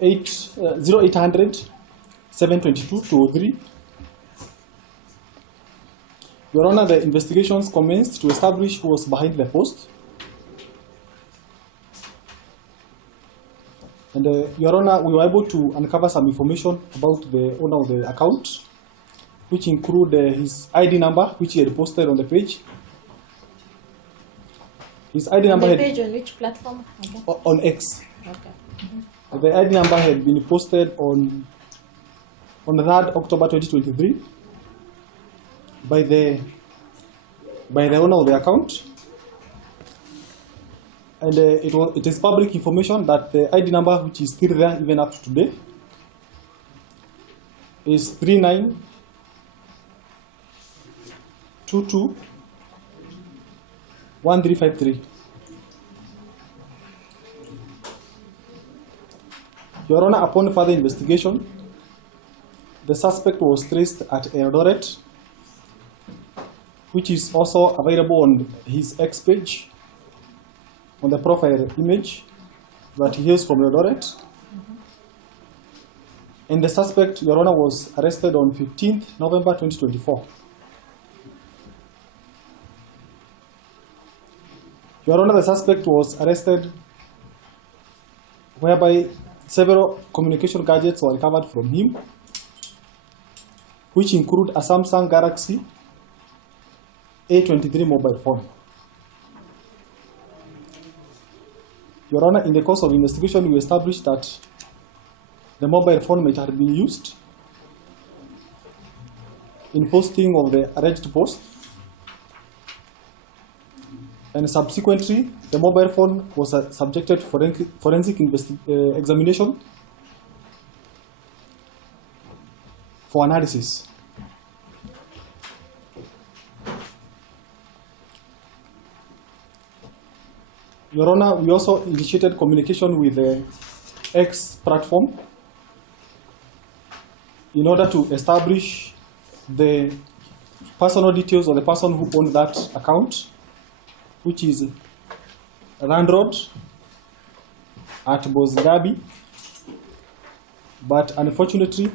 0800 722 203. Your Honor, the investigations commenced to establish who was behind the post. And Your Honor, we were able to uncover some information about the owner of the account, which include his ID number, which he had posted on the page. His ID number on the page on which platform? Okay. On X. Okay. The ID number had been posted on the 3rd October 2023 by the owner of the account. And it is public information that the ID number, which is still there even up to today, is 39221353. Your Honor, upon further investigation, the suspect was traced at Eldoret, which is also available on his X page, on the profile image that he hails from Eldoret. And the suspect, Your Honor, was arrested on 15th November 2024. Your Honor, the suspect was arrested whereby several communication gadgets were recovered from him, which include a Samsung Galaxy A23 mobile phone. Your Honor, in the course of investigation, we established that the mobile phone might have been used in posting of the alleged post, and subsequently, the mobile phone was subjected to forensic examination for analysis. Your Honor, we also initiated communication with the X platform in order to establish the personal details of the person who owned that account, which is Landlord at Bosgabi. But unfortunately,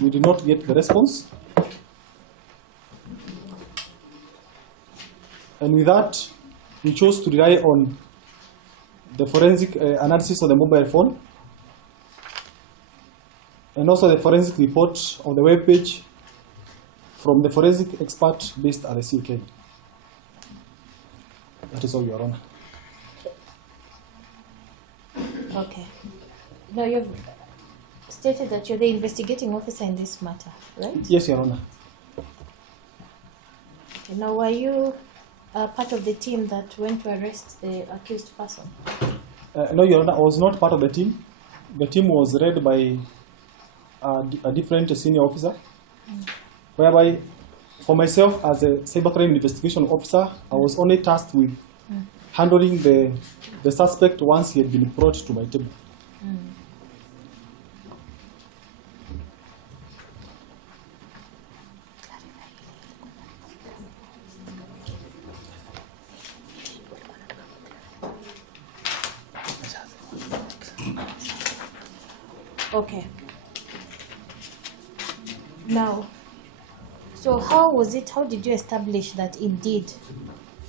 we did not get the response. And with that, we chose to rely on the forensic analysis of the mobile phone and also the forensic report of the web page from the forensic expert based at the CK. That is all, Your Honor. Okay. Now you've stated that you're the investigating officer in this matter, right? Yes, Your Honor. Okay. Now, were you part of the team that went to arrest the accused person? No, Your Honor, I was not part of the team. The team was led by a different senior officer, whereby for myself as a cybercrime investigation officer, I was only tasked with handling the suspect once he had been brought to my table. Okay. Now, so how did you establish that indeed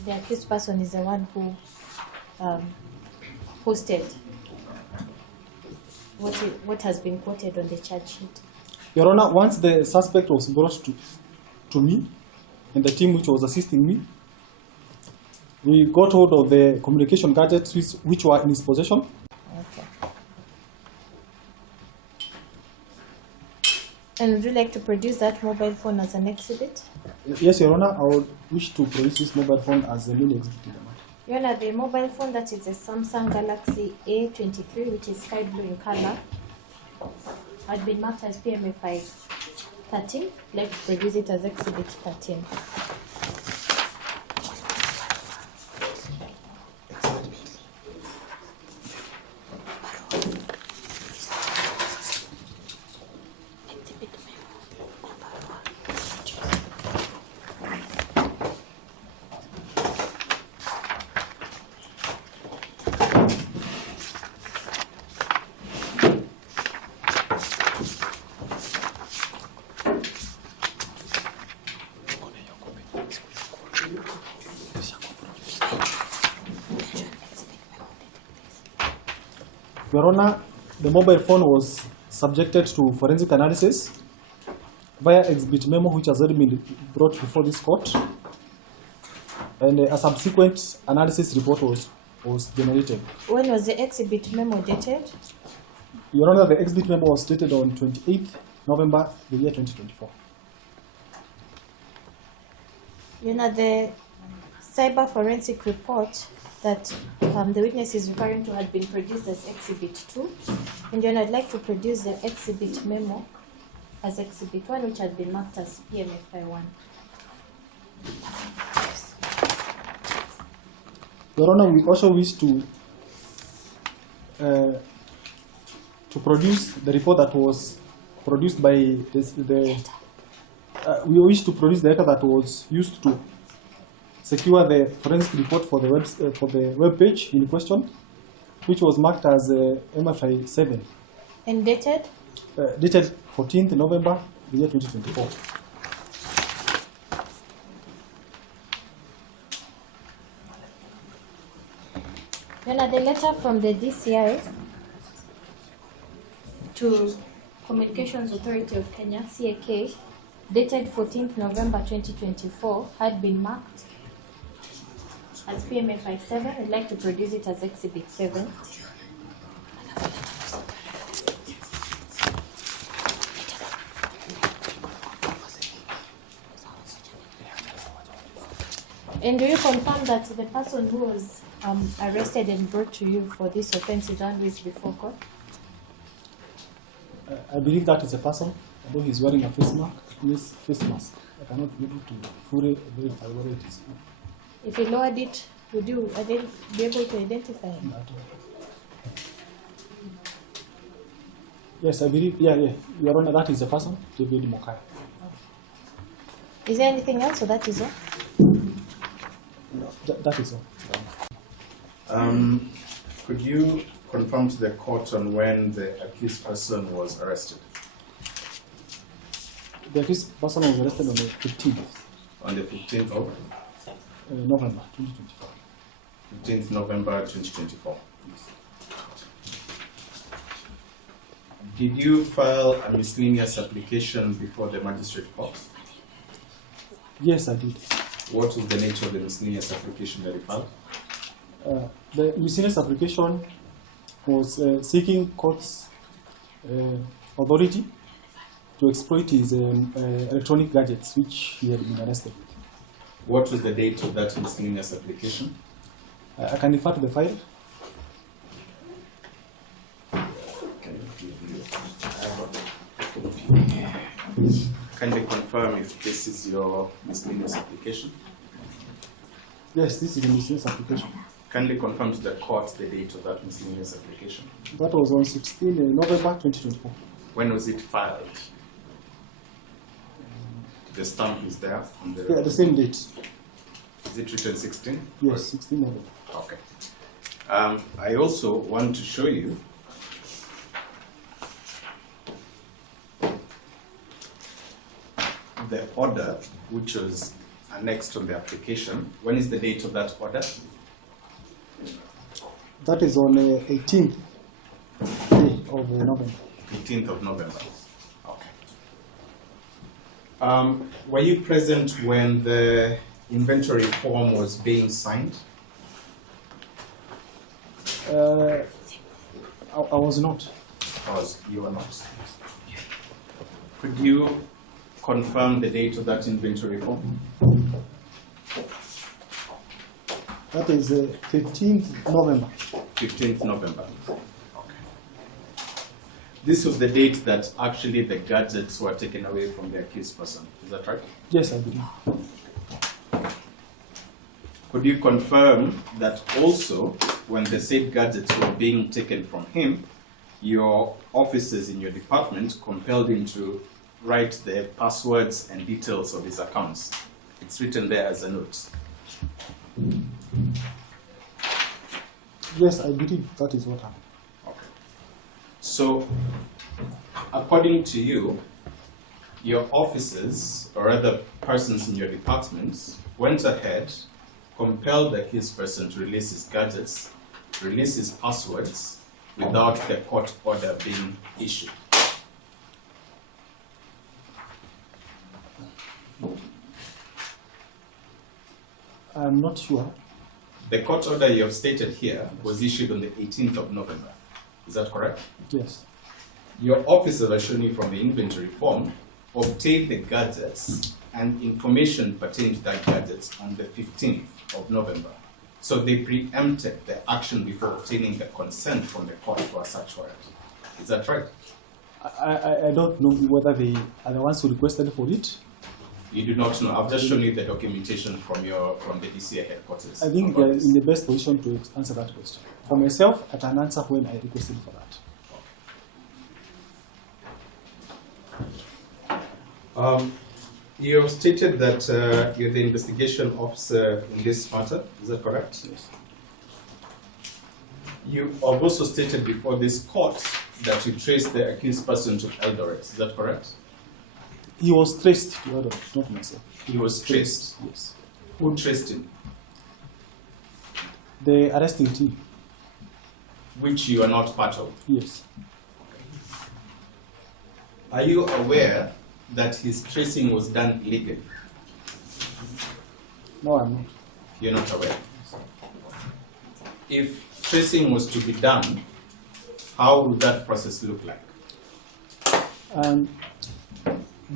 the accused person is the one who posted what has been quoted on the charge sheet? Your Honor, once the suspect was brought to me and the team which was assisting me, we got hold of the communication gadgets which were in his possession. Okay. And would you like to produce that mobile phone as an exhibit? Yes, Your Honor, I would wish to produce this mobile phone as a main exhibit. Your Honor, the mobile phone that is a Samsung Galaxy A23, which is sky blue in color, had been marked as PMFI 13. I'd like to produce it as exhibit 13. Your Honor, the mobile phone was subjected to forensic analysis via exhibit memo, which has already been brought before this court, and a subsequent analysis report was generated. When was the exhibit memo dated? Your Honor, the exhibit memo was dated on 28th November, the year 2024. You know, the cyber forensic report that the witness is referring to had been produced as Exhibit 2. And then I'd like to produce the exhibit memo as Exhibit 1, which had been marked as PMFI 1. Your Honor, we also wish to produce the report that was produced by we wish to produce the data that was used to secure the forensic report for the web page in question, which was marked as MFI 7. And dated? Dated 14th November, the year 2024. Then the letter from the DCI to Communications Authority of Kenya, CAK, dated 14th November 2024, had been marked as PMFI 7. I'd like to produce it as Exhibit 7. And do you confirm that the person who was arrested and brought to you for this offense is always before court? I believe that is a person, although he's wearing a face mask. I cannot be able to fully verify whether it is. If he lowered it, would you be able to identify him? Yes, I believe, yeah. Your Honor, that is the person, David Mokaya. Is there anything else, or that is all? No, that is all. Could you confirm to the court on when the accused person was arrested? The accused person was arrested on the 15th. On the 15th of November 2024. 15th November 2024. Yes. Did you file a miscellaneous application before the magistrate court? Yes, I did. What was the nature of the miscellaneous application that you filed? The miscellaneous application was seeking court's authority to exploit his electronic gadgets, which he had been arrested with. What was the date of that miscellaneous application? I can refer to the file. Can you confirm if this is your miscellaneous application? Yes, this is the miscellaneous application. Kindly confirm to the court the date of that miscellaneous application. That was on 16 November 2024. When was it filed? The stamp is there on the... Yeah, the same date. Is it written 16? Yes, 16 November. Okay. I also want to show you the order which was annexed on the application. When is the date of that order? That is on 18th day of November. 18th of November. Okay. Were you present when the inventory form was being signed? I was not. Because you were not. Could you confirm the date of that inventory form? That is 15th November. 15th November. Okay. This was the date that actually the gadgets were taken away from the accused person. Is that right? Yes, I believe. Could you confirm that also when the said gadgets were being taken from him, your officers in your department compelled him to write the passwords and details of his accounts? It's written there as a note. Yes, I believe that is what happened. Okay. So, according to you, your officers or other persons in your department went ahead, compelled the accused person to release his gadgets, release his passwords, without the court order being issued? I'm not sure. The court order you have stated here was issued on the 18th of November. Is that correct? Yes. Your officers, as shown you from the inventory form, obtained the gadgets and information pertaining to that gadgets on the 15th of November. So they preempted the action before obtaining the consent from the court for a search warrant. Is that right? I don't know whether they are the ones who requested for it. You do not know. I've just shown you the documentation from the DCI headquarters. I think they're in the best position to answer that question. For myself, I can answer when I requested for that. You have stated that you're the investigation officer in this matter. Is that correct? Yes. You have also stated before this court that you traced the accused person to Eldoret. Is that correct? He was traced to Eldoret, not myself. He was traced. Yes. Who traced him? The arresting team. Which you are not part of. Yes. Are you aware that his tracing was done illegally? No, I'm not. You're not aware. If tracing was to be done, how would that process look like?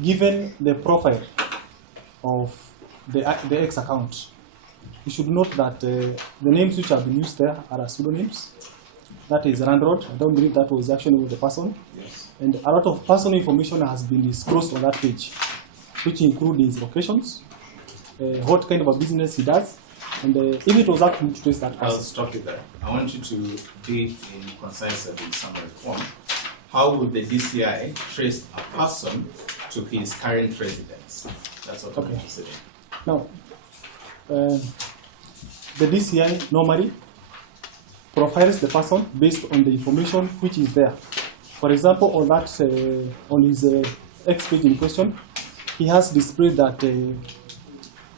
Given the profile of the X account, you should note that the names which have been used there are pseudonyms. That is Randrod. I don't believe that was actually the person. Yes. And a lot of personal information has been disclosed on that page, which include his locations, what kind of a business he does, and if it was actually to trace that person. I'll stop you there. I want you to be in concise and in summary form. How would the DCI trace a person to his current residence? That's what I'm interested in. Now, the DCI normally profiles the person based on the information which is there. For example, on that, on his X page in question, he has displayed that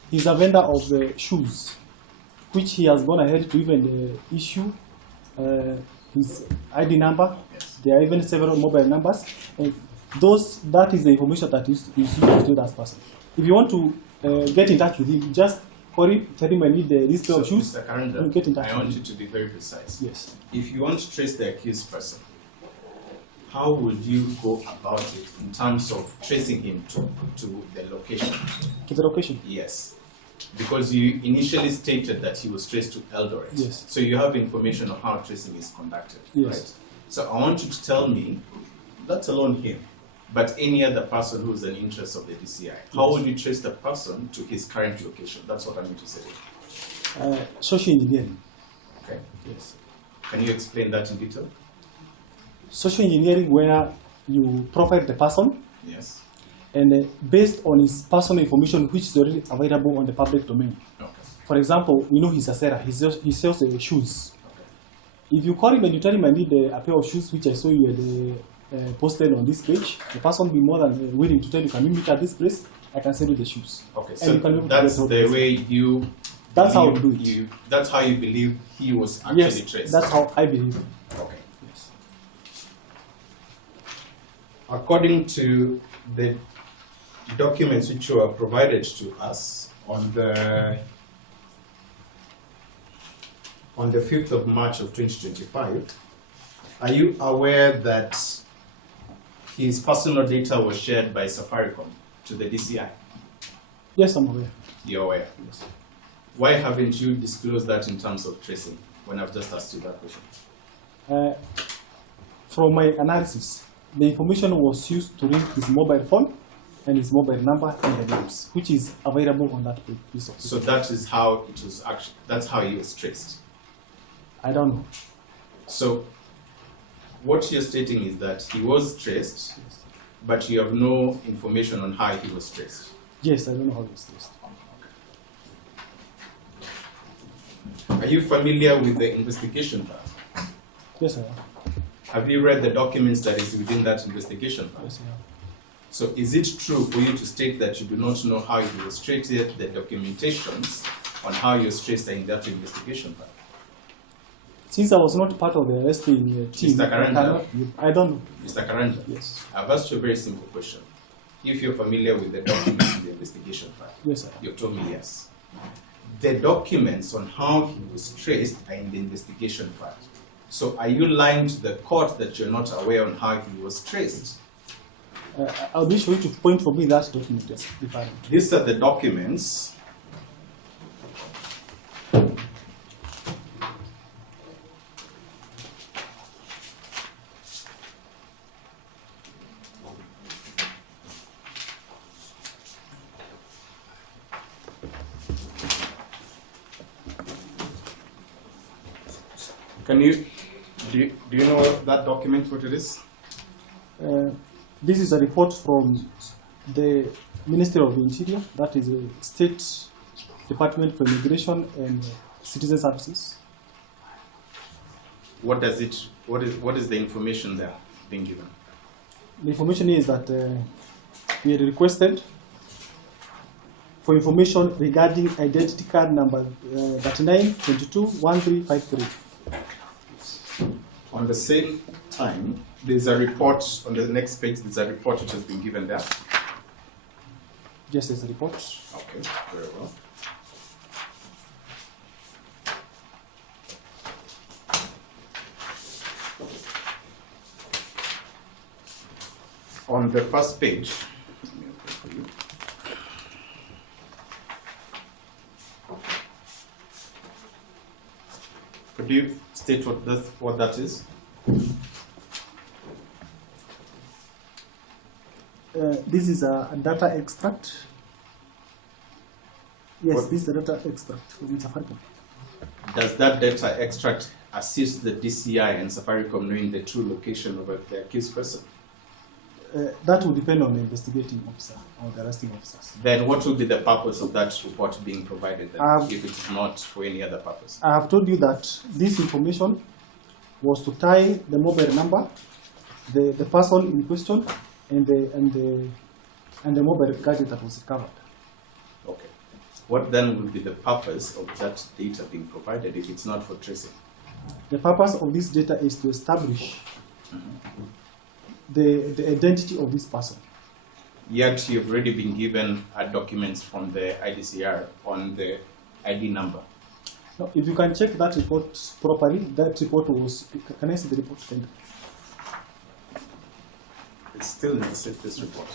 he's a vendor of shoes, which he has gone ahead to even issue his ID number. Yes. There are even several mobile numbers, and that is the information that is used to that person. If you want to get in touch with him, just tell him I need the list of shoes. Mr. Karanda, and get in touch I want with you to be very precise. Yes. If you want to trace the accused person, how would you go about it in terms of tracing him to the location? To the location? Yes. Because you initially stated that he was traced to Eldoret. Yes. So you have information on how tracing is conducted. Yes. Right? So I want you to tell me, not alone him, but any other person who is an interest of the DCI. How would you trace the person to his current location? That's what I'm interested in. Social engineering. Okay. Yes. Can you explain that in detail? Social engineering, where you profile the person, Yes. and based on his personal information which is already available on the public domain. Okay. For example, we know he's a seller. He sells shoes. Okay. If you call him and you tell him I need a pair of shoes which I saw you had posted on this page, the person will be more than willing to tell you, can you meet at this place? I can send you the shoes. Okay. And So you can that's the way you. That's how we do it. That's how you believe he was actually Yes, traced. that's how I believe. Okay. Yes. According to the documents which were provided to us on the 5th of March of 2025, are you aware that his personal data was shared by Safaricom to the DCI? Yes, I'm aware. You're aware? Yes. Why haven't you disclosed that in terms of tracing when I've just asked you that question? From my analysis, the information was used to link his mobile phone and his mobile number and the names, which is available on that piece of paper. So that is how it was actually, that's how he was traced. I don't know. So what you're stating is that he was traced, but you have no information on how he was traced. Yes, I don't know how it was traced. Are you familiar with the investigation plan? Yes, I am. Have you read the documents that is within that investigation plan? Yes, I am. So is it true for you to state that you do not know how he was traced, yet the documentations on how he was traced are in that investigation plan? Since I was not part of the arresting team, Mr. Karanja. I don't know. Mr. Karanja, Yes. I've asked you a very simple question. If you're familiar with the documents in the investigation file, Yes, sir. you told me yes. The documents on how he was traced are in the investigation file. So are you lying to the court that you're not aware on how he was traced? I'll be sure to point for me that document, yes, if I These are the documents. Do you know that document, what it is? This is a report from the Ministry of the Interior, that is a State Department for Immigration and Citizen Services. What is the information there being given? The information is that we had requested for information regarding identity card number 39221353. On the same time, there's a report on the next page. There's a report which has been given there. Yes, there's a report. Okay, very well. On the first page, let me open for you. Could you state what that is? This is a data extract. Yes, What? this is a data extract from Safaricom. Does that data extract assist the DCI and Safaricom knowing the true location of the accused person? That will depend on the investigating officer or the arresting officers. Then what will be the purpose of that report being provided then, if it is not for any other purpose? I have told you that this information was to tie the mobile number, the person in question, and the mobile gadget that was recovered. Okay. What then will be the purpose of that data being provided if it's not for tracing? The purpose of this data is to establish the identity of this person. Yet you've already been given documents from the IDCR on the ID number. Now, if you can check that report properly, that report was, can I see the report? It's still in the safest report.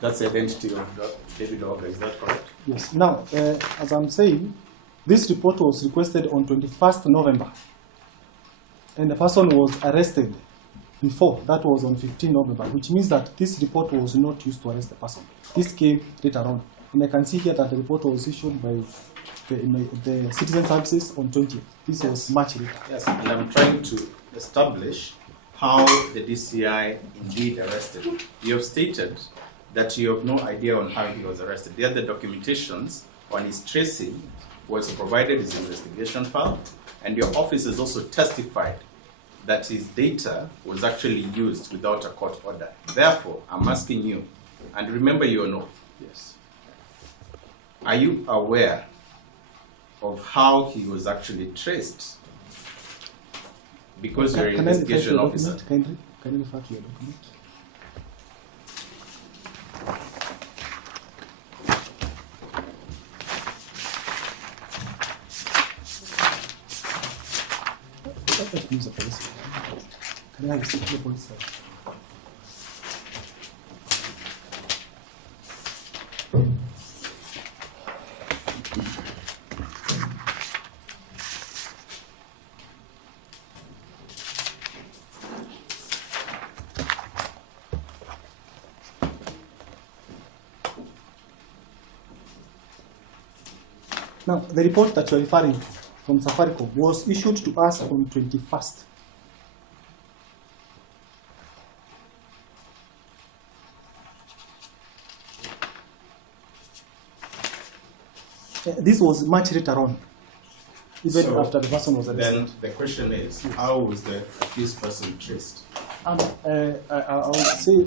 That's the identity of David Mokaya, is that correct? Yes. Now, as I'm saying, this report was requested on 21st November. And the person was arrested before, that was on 15 November, which means that this report was not used to arrest the person. This came later on. And I can see here that the report was issued by the Citizen Services on 20th. This was much later. Yes, and I'm trying to establish how the DCI indeed arrested him. You have stated that you have no idea on how he was arrested. The other documentations on his tracing was provided in his investigation file, and your officers also testified that his data was actually used without a court order. Therefore, I'm asking you, and remember your note. Yes. Are you aware of how he was actually traced? Because you're an investigation officer. Can you refer to your document? Can I have the police file? Now, the report that you're referring to from Safaricom was issued to us on 21st. This was much later on, even So, after the person was arrested. Then the question is, how was the accused person traced? I'll say,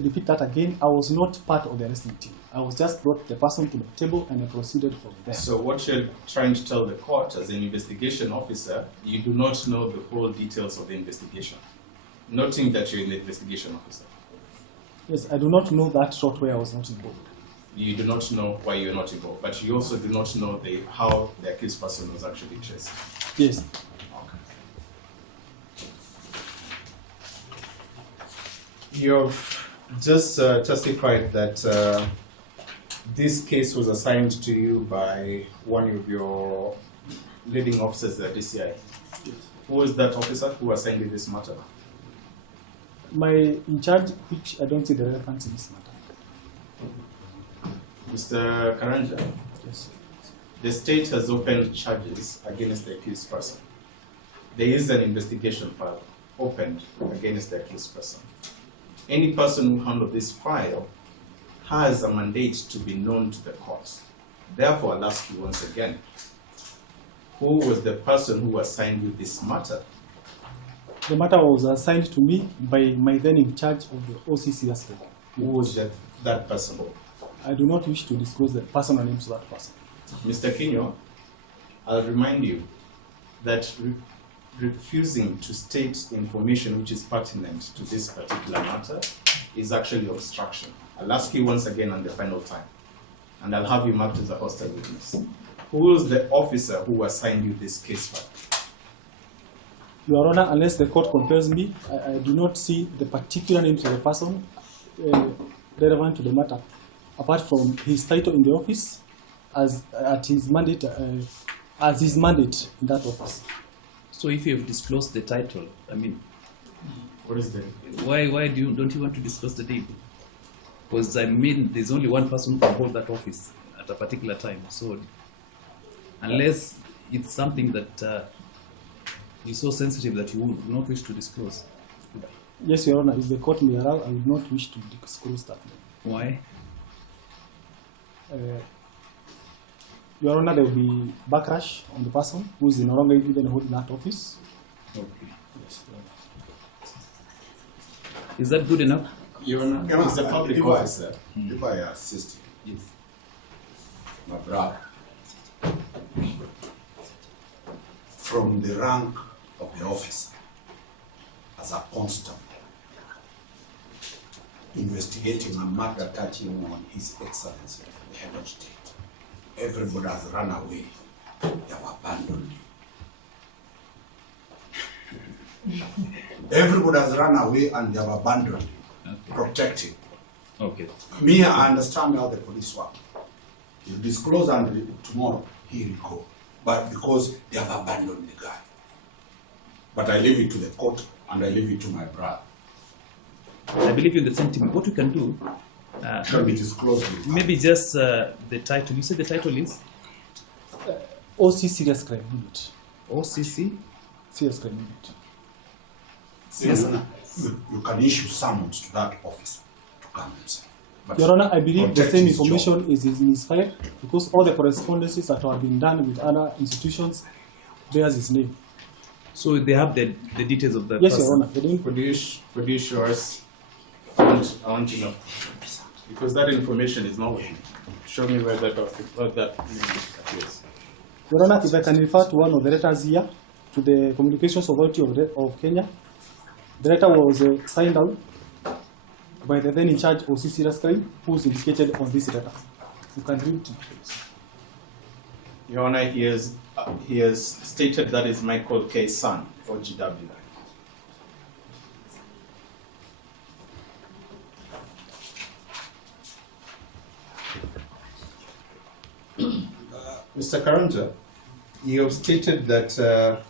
repeat that again. I was not part of the arresting team. I was just brought the person to the table and I proceeded from there. So what you're trying to tell the court as an investigation officer, you do not know the whole details of the investigation, noting that you're an investigation officer. Yes, I do not know that short where I was not involved. You do not know why you're not involved, but you also do not know how the accused person was actually traced. Yes. You've just testified that this case was assigned to you by one of your leading officers at DCI. Yes. Who was that officer who assigned you this matter? My in charge, which I don't see the relevance in this matter. Mr. Karanja, yes. The state has opened charges against the accused person. There is an investigation file opened against the accused person. Any person who handles this file has a mandate to be known to the court. Therefore, I'll ask you once again, who was the person who assigned you this matter? The matter was assigned to me by my then in charge of the OCC aspect. Who was that person? I do not wish to disclose the personal names of that person. Mr. Kenyan, I'll remind you that refusing to state information which is pertinent to this particular matter is actually obstruction. I'll ask you once again on the final time, and I'll have you marked as a hostile witness. Who was the officer who assigned you this case file? Your Honor, unless the court compels me, I do not see the particular names of the person relevant to the matter, apart from his title in the office as his mandate in that office. So if you have disclosed the title, I mean, what is the? Why don't you want to disclose the name? Because I mean, there's only one person who can hold that office at a particular time. So unless it's something that is so sensitive that you would not wish to disclose. Yes, Your Honor, if the court may allow, I would not wish to disclose that. Why? Your Honor, there will be backlash on the person who is no longer even holding that office. Okay. Yes, Your Honor. Is that good enough? Your Honor, he's a public officer. If I assist you, Yes. my brother, from the rank of the office as a constable, investigating a matter touching on His Excellency, the head of state. Everybody has run away. They have abandoned you. Everybody has run away and they have abandoned you. Okay. Protecting. Okay. Me, I understand how the police work. You disclose and tomorrow he will go. But because they have abandoned the guy. But I leave it to the court and I leave it to my brother. I believe in the sentiment. What we can do, Shall we disclose it? maybe just the title. You said the title is OC Serious Crime Unit. OCC? Serious Crime Unit. Yes, you can issue summons to that office to come and say. But Your Honor, I believe the protect same his information job. is in his file because all the correspondences that have been done with other institutions bears his name. So they have the details of the Yes, person. Your Honor. They didn't Could you show us? I want to know. Because that information is not with me. Show me where that appears. Your Honor, if I can refer to one of the letters here, to the Communications Authority of Kenya, the letter was signed out by the then in charge of serious crime, who is indicated on this letter. You can read it, please. Your Honor, he has stated that is Michael K. Son, or GW. Mr. Karanja, you have stated that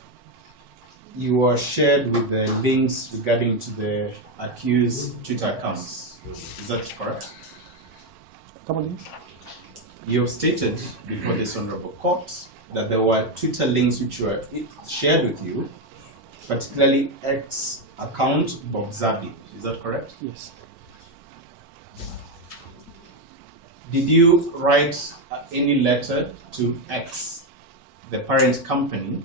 you are shared with the links regarding to the accused Twitter accounts. Is that correct? Come on in. You have stated before this honorable court that there were Twitter links which were shared with you, particularly X account Bob Zabi. Is that correct? Yes. Did you write any letter to X, the parent company,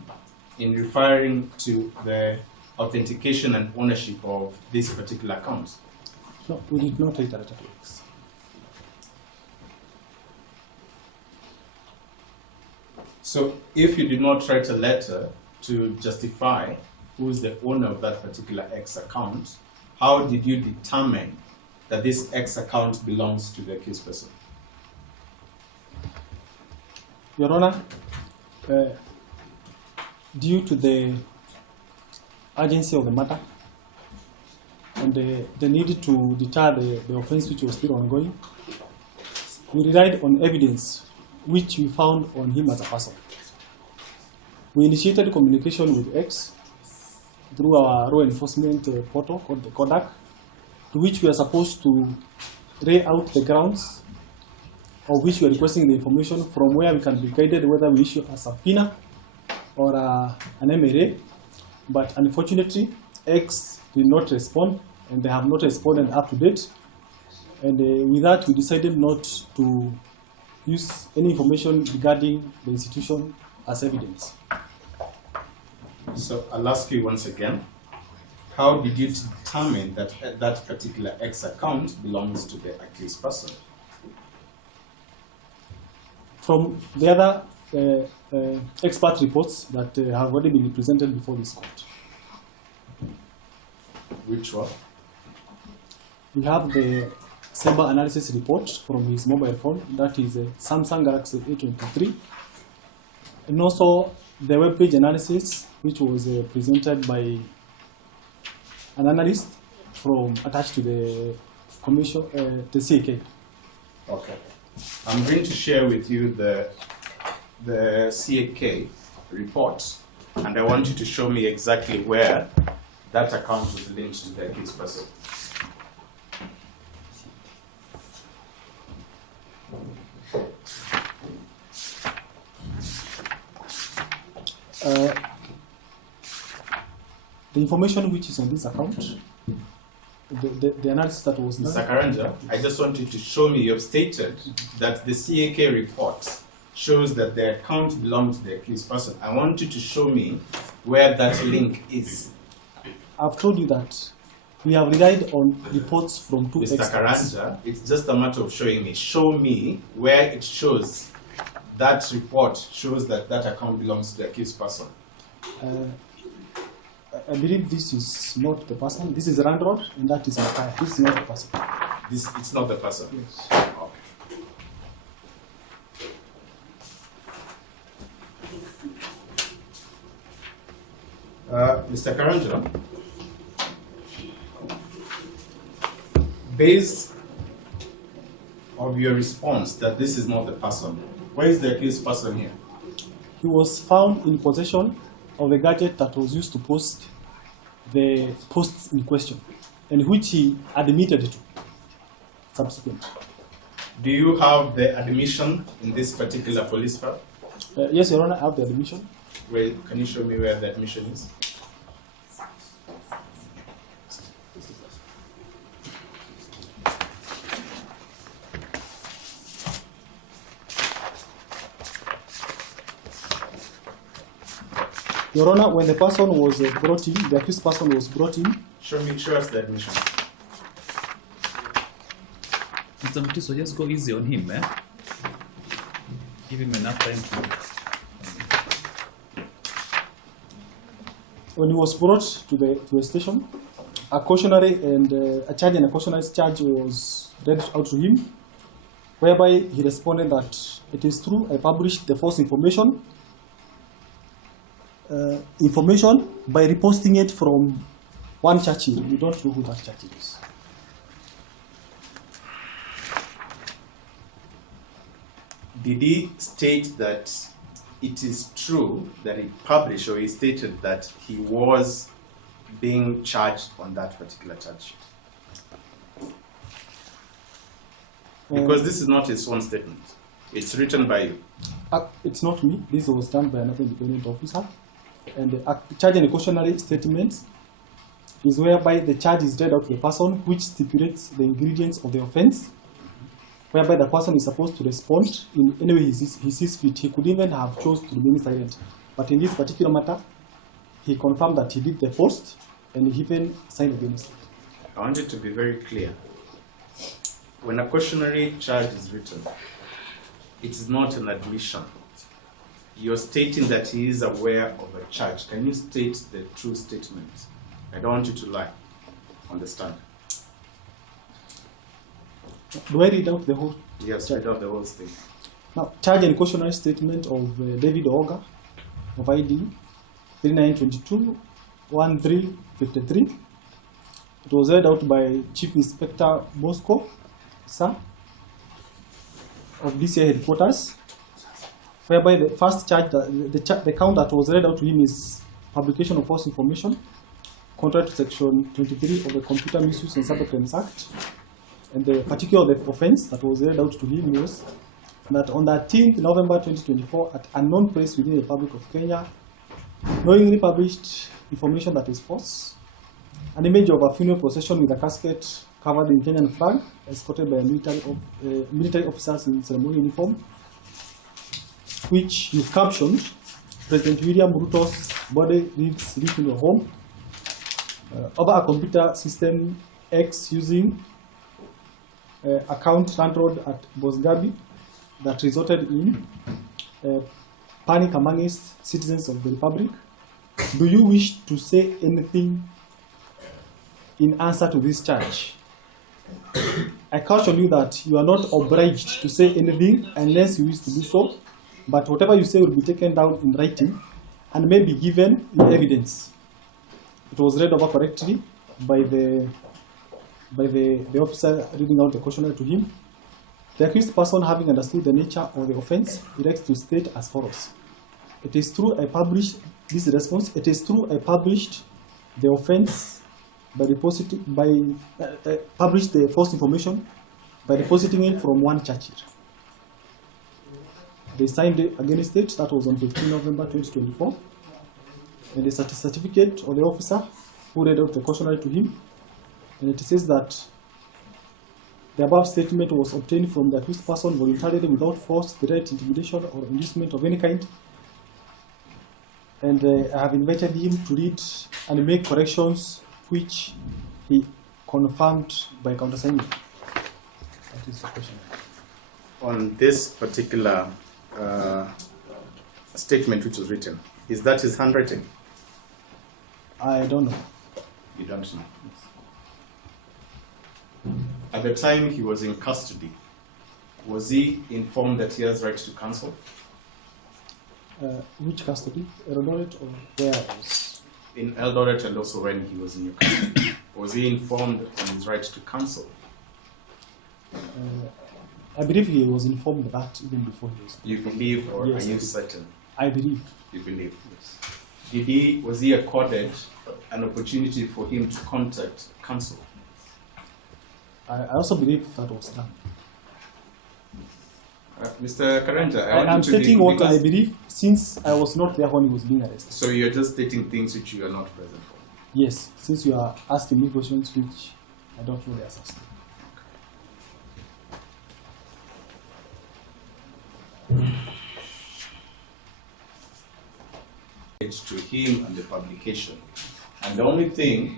in referring to the authentication and ownership of this particular account? No, we did not write a letter to X. So if you did not write a letter to justify who is the owner of that particular X account, how did you determine that this X account belongs to the accused person? Your Honor, due to the urgency of the matter and the need to deter the offense which was still ongoing, we relied on evidence which we found on him as a person. We initiated communication with X through our law enforcement portal called the Kodak, to which we are supposed to lay out the grounds of which we are requesting the information, from where we can be guided whether we issue a subpoena or an MRA. But unfortunately, X did not respond, and they have not responded up to date. And with that, we decided not to use any information regarding the institution as evidence. So I'll ask you once again, how did you determine that that particular X account belongs to the accused person? From the other expert reports that have already been presented before this court. Which one? We have the cyber analysis report from his mobile phone, that is a Samsung Galaxy A23, and also the web page analysis, which was presented by an analyst attached to the commission, the CAK. Okay. I'm going to share with you the CAK report, and I want you to show me exactly where that account was linked to the accused person. The information which is on this account, the analysis that was done. Mr. Karanja, I just want you to show me, you've stated that the CAK report shows that the account belongs to the accused person. I want you to show me where that link is. I've told you that we have relied on reports from two Mr. experts. Karanja, it's just a matter of showing me. Show me where it shows that report shows that that account belongs to the accused person. I believe this is not the person. This is Randrod, and that is Mokaya. This is not the person. It's not the person. Yes. Okay. Mr. Karanja, based on your response that this is not the person, where is the accused person here? He was found in possession of a gadget that was used to post the posts in question, and which he admitted to subsequently. Do you have the admission in this particular police file? Yes, Your Honor, I have the admission. Where, can you show me where the admission is? Your Honor, when the person was brought in, the accused person was brought in. Show us the admission. Mr. Mutiso, just go easy on him, eh? Give him enough time to... When he was brought to the station, a cautionary and a charge and a cautionary charge was read out to him, whereby he responded that it is true, I published the false information by reposting it from one Churchill. We don't know who that Churchill is. Did he state that it is true that he published, or he stated that he was being charged on that particular charge? Because this is not his own statement. It's written by you. It's not me. This was done by another independent officer. And the charge and the cautionary statement is whereby the charge is read out to the person, which stipulates the ingredients of the offense, whereby the person is supposed to respond in any way he sees fit. He could even have chosen to remain silent. But in this particular matter, he confirmed that he did the post and he even signed against it. I want it to be very clear. When a cautionary charge is written, it is not an admission. You're stating that he is aware of a charge. Can you state the true statement? I don't want you to lie. Understand? Do I read out the whole? Yes, read out the whole thing. Now, charge and cautionary statement of David Oga of ID 3922-1353. It was read out by Chief Inspector Bosco, sir, of DCI headquarters, whereby the first charge, the count that was read out to him is publication of false information, contrary to Section 23 of the Computer Misuse and Cybercrimes Act. And the particular offense that was read out to him was that on 13th November 2024, at unknown place within the Republic of Kenya, knowingly published information that is false, an image of a funeral procession with a casket covered in Kenyan flag, escorted by military officers in ceremonial uniform, which you've captioned, President William Ruto's body reads "Live in your home," over a computer system X using account Landlord at Bosgabi, that resulted in panic amongst citizens of the Republic. Do you wish to say anything in answer to this charge? I caution you that you are not obliged to say anything unless you wish to do so, but whatever you say will be taken down in writing and may be given in evidence. It was read over correctly by the officer reading out the cautionary to him. The accused person, having understood the nature of the offense, elects to state as follows: it is true I published this response. It is true I published the offense published the false information by depositing it from one church. They signed against it. That was on 15 November 2024. And the certificate of the officer who read out the cautionary to him, and it says that the above statement was obtained from the accused person voluntarily without force, threat, intimidation, or inducement of any kind. And I have invited him to read and make corrections, which he confirmed by countersigning. That is the question. On this particular statement which was written, is that his handwriting? I don't know. You don't know. At the time he was in custody, was he informed that he has right to counsel? Which custody? Eldoret or where else? In Eldoret, and also when he was in your custody. Was he informed on his right to counsel? I believe he was informed of that even before he was. You believe, or Yes, are you I do. certain? I believe. You believe, yes. Was he accorded an opportunity for him to contact counsel? I also believe that was done. Mr. Karanja, I'm stating what I believe, since I was not there when he was being arrested. So you're just stating things which you are not present for? Yes, since you are asking me questions which I don't know the answers To him and the publication. And the only thing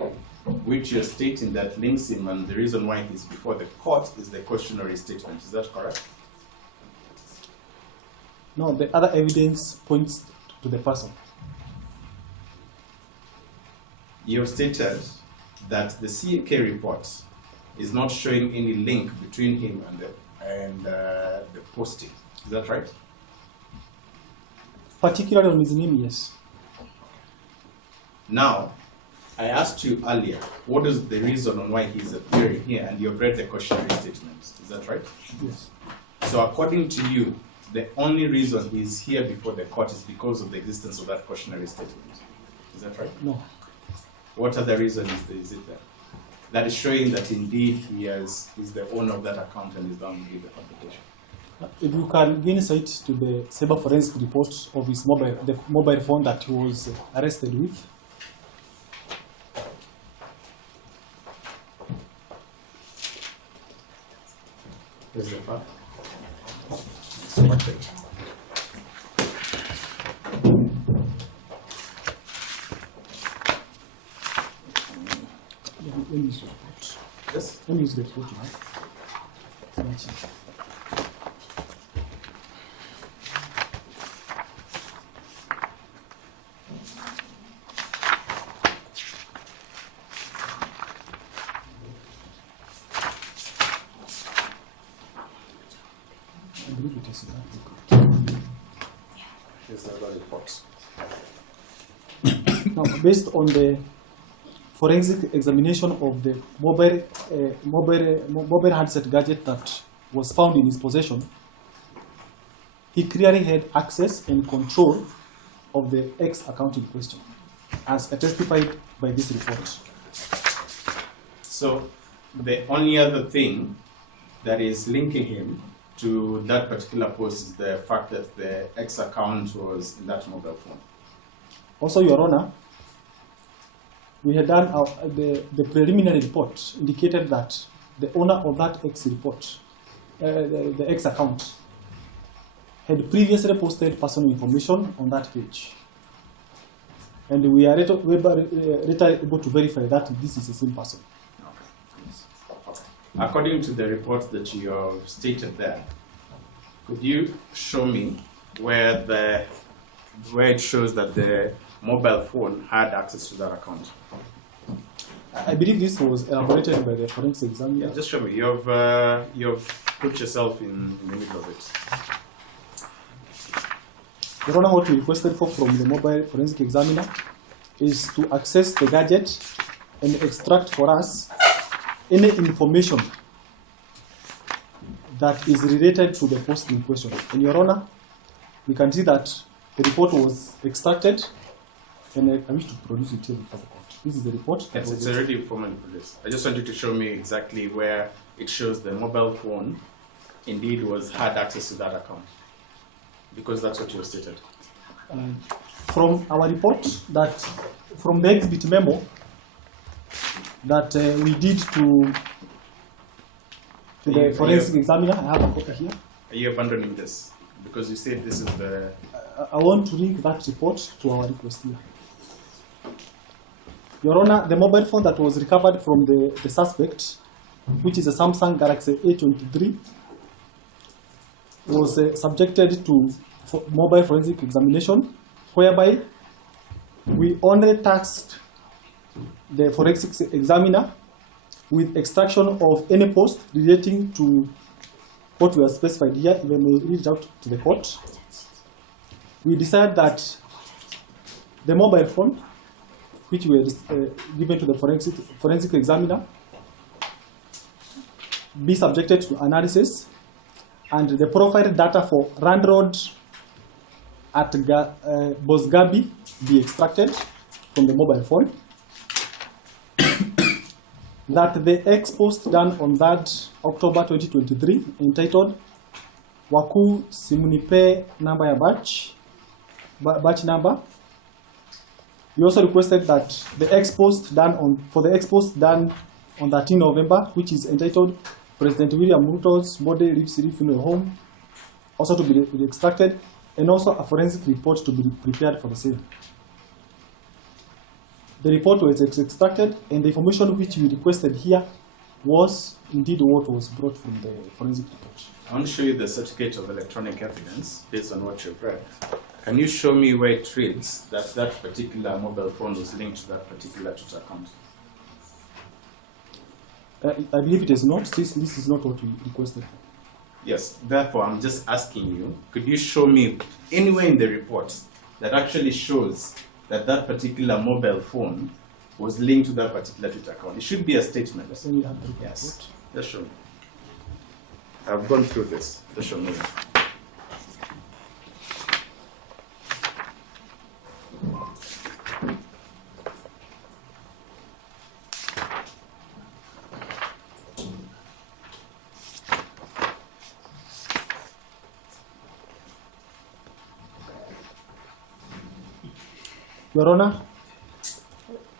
which you're stating that links him and the reason why he's before the court is the cautionary statement. Is that correct? No, the other evidence points to the person. You have stated that the CAK report is not showing any link between him and the posting. Is that right? Particularly on his name, yes. Now, I asked you earlier, what is the reason on why he's appearing here, and you've read the cautionary statement. Is that right? Yes. So according to you, the only reason he's here before the court is because of the existence of that cautionary statement. Is that right? No. What other reason is it there? That is showing that indeed he's the owner of that account and is down with the publication. If you can gain insight to the cyber forensic report of his the mobile phone that he was arrested with. Is the fact? Let me use the report. Yes. Let me use the report you have. It's much easier. I believe it is in that report. Here's the other report. Now, based on the forensic examination of the mobile handset gadget that was found in his possession, he clearly had access and control of the X account in question, as testified by this report. So the only other thing that is linking him to that particular post is the fact that the X account was in that mobile phone. Also, Your Honor, we had done the preliminary report indicated that the owner of that X report, the X account, had previously posted personal information on that page. And we are later able to verify that this is the same person. According to the report that you have stated there, could you show me where it shows that the mobile phone had access to that account? I believe this was elaborated by the forensic examiner. Yeah, just show me. You've put yourself in the middle of it. Your Honor, what we requested for from the mobile forensic examiner is to access the gadget and extract for us any information that is related to the post in question. And Your Honor, we can see that the report was extracted, and I wish to produce it here before the court. This is the report. Yes, it's already formally produced. I just want you to show me exactly where it shows the mobile phone indeed had access to that account, because that's what you stated. From our report, that from the exhibit memo that we did to the forensic examiner, I have a copy here. Are you abandoning this? Because you said this is the... I want to link that report to our request here. Your Honor, the mobile phone that was recovered from the suspect, which is a Samsung Galaxy A23, was subjected to mobile forensic examination, whereby we only tasked the forensic examiner with extraction of any post relating to what we have specified here, when we reached out to the court. We decided that the mobile phone, which we given to the forensic examiner, be subjected to analysis, and the profile data for Randroad at Bosgabi be extracted from the mobile phone. That the X post done on that October 2023, entitled Waku Simunipe number ya batch number. We also requested that the X post done on 13 November, which is entitled President William Ruto's body lives in a home, also to be extracted, and also a forensic report to be prepared for the same. The report was extracted, and the information which we requested here was indeed what was brought from the forensic report. I want to show you the certificate of electronic evidence based on what you've read. Can you show me where it reads that that particular mobile phone was linked to that particular Twitter account? I believe it is not. This is not what we requested for. Yes, therefore I'm just asking you, could you show me anywhere in the report that actually shows that that particular mobile phone was linked to that particular Twitter account? It should be a statement. Then we have the Yes, just show me. I've gone through this. Just show me. Your Honor,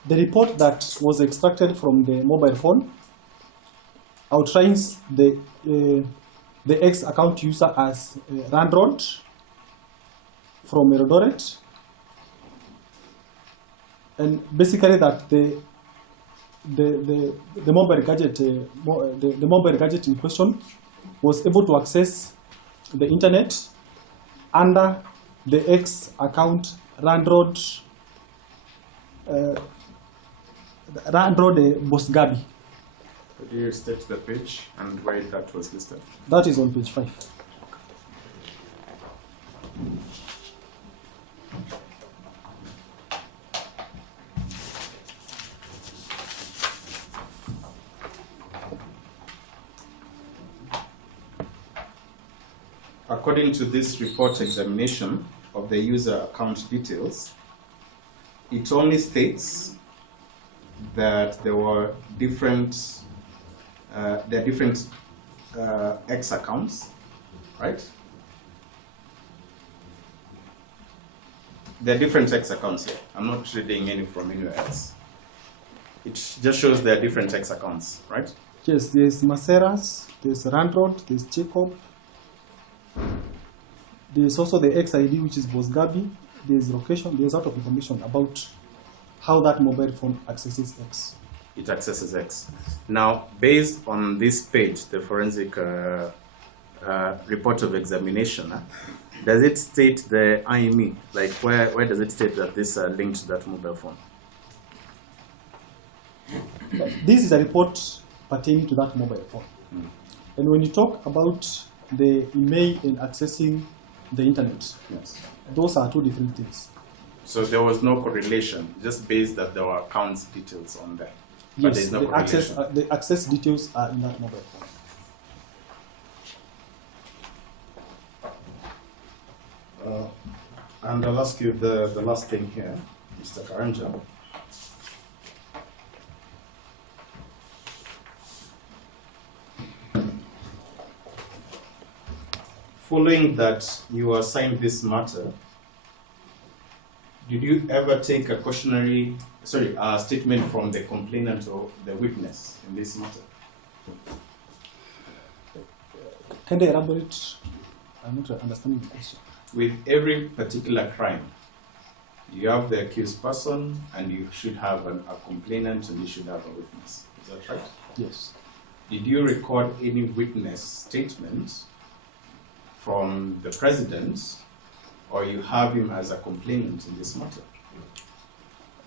the report that was extracted from the mobile phone outlines the X account user as Randroad from Eldoret, and basically that the the mobile gadget, the mobile gadget in question was able to access the internet under the X account Randroad Boss Gabi. Could you state the page and where that was listed? That is on page 5. According to this report examination of the user account details, it only states that there were different X accounts, right? There are different X accounts here. I'm not reading any from anywhere else. It just shows there are different X accounts, right? Yes, there's Maseras, there's Randroad, there's Jacob. There's also the XID, which is Boss Gabi. There's location, there's a lot of information about how that mobile phone accesses X. It accesses X. Now, based on this page, the forensic report of examination, does it state the IME? Like, where does it state that this linked to that mobile phone? This is a report pertaining to that mobile phone. And when you talk about the email and accessing the internet, Yes. those are two different things. So there was no correlation, just based that there were accounts details on there. But Yes, there's no the access details are in that mobile phone. And I'll ask you the last thing here, Mr. Karanja. Following that you assigned this matter, did you ever take a statement from the complainant or the witness in this matter? Can they elaborate? I'm not understanding the question. With every particular crime, you have the accused person and you should have a complainant and you should have a witness. Is that right? Yes. Did you record any witness statement from the president, or you have him as a complainant in this matter?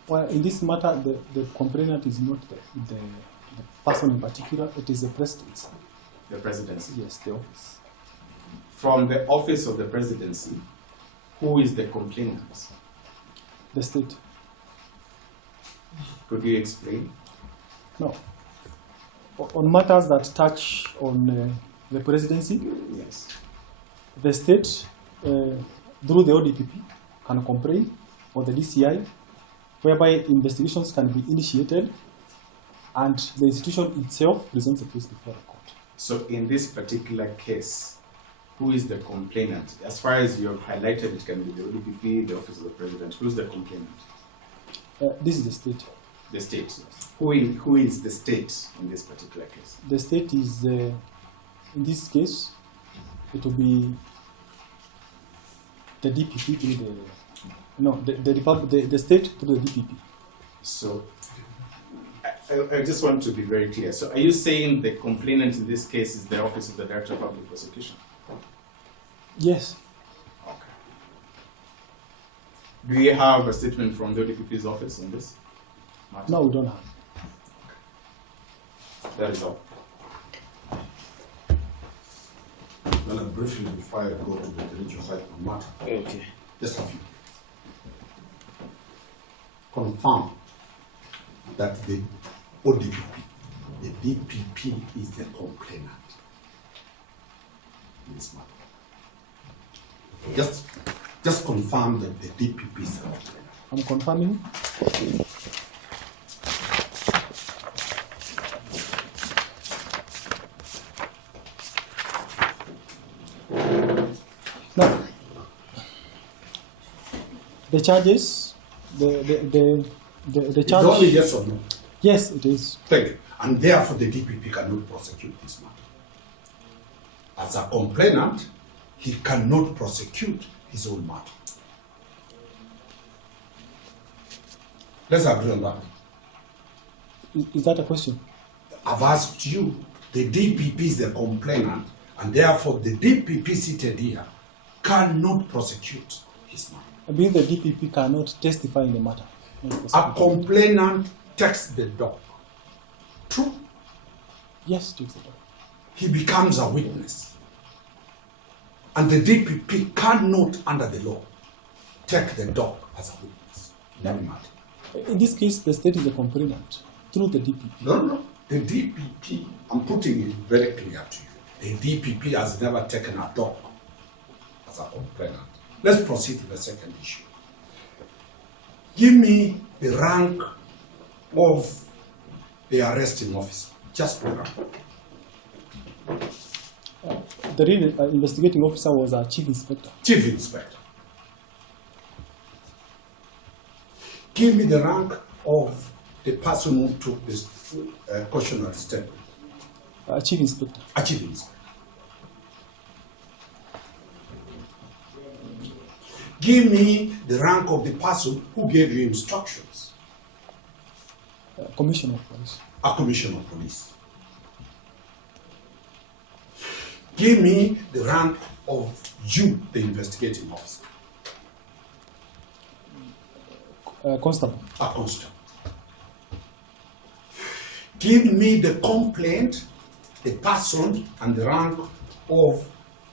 Well, in this matter, the complainant is not the person in particular, it is the presidency. The presidency? Yes, the office. From the office of the presidency, who is the complainant? The state. Could you explain? No. On matters that touch on the presidency, Yes. the state, through the ODPP, can complain, or the DCI, whereby investigations can be initiated and the institution itself presents a case before the court. So in this particular case, who is the complainant? As far as you have highlighted, it can be the ODPP, the office of the president. Who's the complainant? This is the state. The state. Who is the state in this particular case? The state is, in this case, it will be the DPP to the state to the DPP. So, I just want to be very clear. So, are you saying the complainant in this case is the Office of the Director of Public Prosecution? Yes. Okay. Do you have a statement from the DPP's office on this matter? No, we don't have. That is all. Well, briefly before I go to the religious side of the matter, Okay. just a few. Confirm that the ODPP, the DPP is the complainant in this matter. Just confirm that the DPP is the complainant. I'm confirming. Now, the charges, the charge. It's only yes or no. Yes, it is. Thank you. And therefore, the DPP cannot prosecute this matter. As a complainant, he cannot prosecute his own matter. Let's agree on that. Is that a question? I've asked you, the DPP is the complainant, and therefore the DPP seated here cannot prosecute his man. I believe the DPP cannot testify in the matter. A complainant takes the dog. True. Yes, takes the dog. He becomes a witness. And the DPP cannot, under the law, take the dog as a witness. Never mind. In this case, the state is the complainant through the DPP. No. The DPP, I'm putting it very clear to you. The DPP has never taken a dog as a complainant. Let's proceed to the second issue. Give me the rank of the arresting officer. Just the rank. The real investigating officer was a chief inspector. Chief inspector. Give me the rank of the person who took this cautionary statement. A chief inspector. A chief inspector. Give me the rank of the person who gave you instructions. Commissioner of police. A commissioner of police. Give me the rank of you, the investigating officer. Constable. A constable. Give me the complaint, the person, and the rank of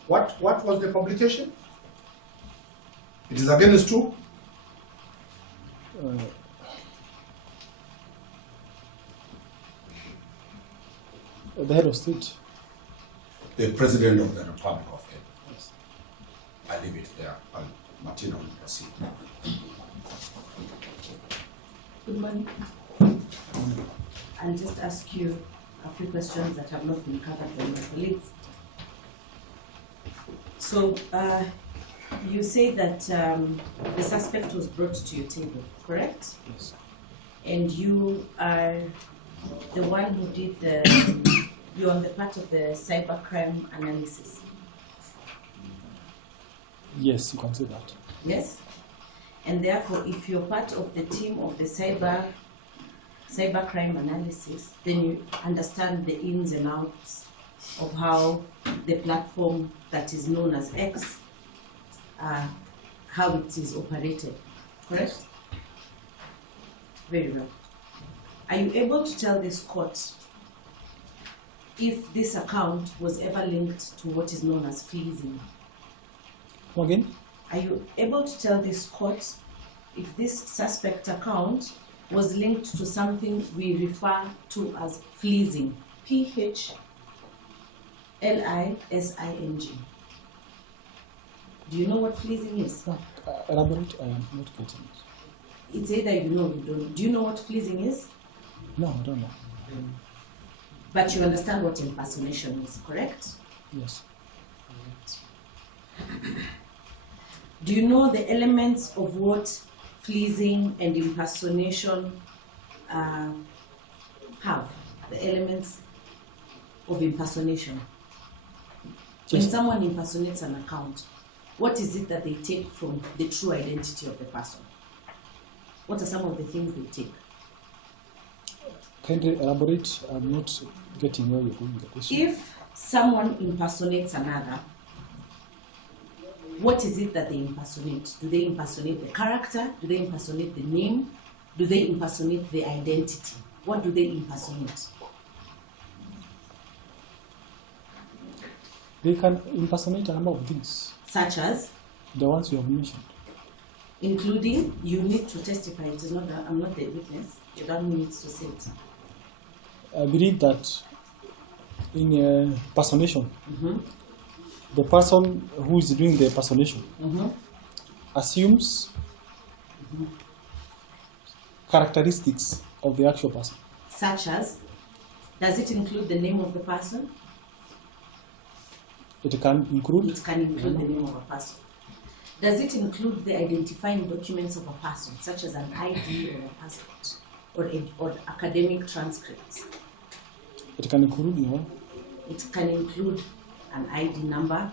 what was the publication? It is against who? The head of state. The President of the Republic of Kenya. Yes. I leave it there. Martina will proceed. Good morning. I'll just ask you a few questions that have not been covered by my colleagues. So, you say that the suspect was brought to your table, correct? Yes. And you are the one who did the, you're on the part of the cybercrime analysis. Yes, you can say that. Yes? And therefore, if you're part of the team of the cybercrime analysis, then you understand the ins and outs of how the platform that is known as X, how it is operated, correct? Very well. Are you able to tell this court if this account was ever linked to what is known as fleecing? Come again? Are you able to tell this court if this suspect account was linked to something we refer to as fleecing? PHLISING. Do you know what fleecing is? Elaborate, I am not getting it. It's either you know or you don't. Do you know what fleecing is? No, I don't know. But you understand what impersonation is, correct? Yes. Do you know the elements of what fleecing and impersonation have? The elements of impersonation. When Yes. someone impersonates an account, what is it that they take from the true identity of the person? What are some of the things they take? Can you elaborate? I'm not getting where you're going with the question. If someone impersonates another, what is it that they impersonate? Do they impersonate the character? Do they impersonate the name? Do they impersonate the identity? What do they impersonate? They can impersonate a number of things, Such as, the ones you have mentioned. including, you need to testify. It is not that I'm not the witness. You don't need to say it. I believe that in impersonation, Mm-hmm. the person who is doing the impersonation Mm-hmm. assumes characteristics of the actual person. Such as, does it include the name of the person? It can include It can include the name of a person. Does it include the identifying documents of a person, such as an ID or a passport, or academic transcripts? it can include, you know, It can include an ID number.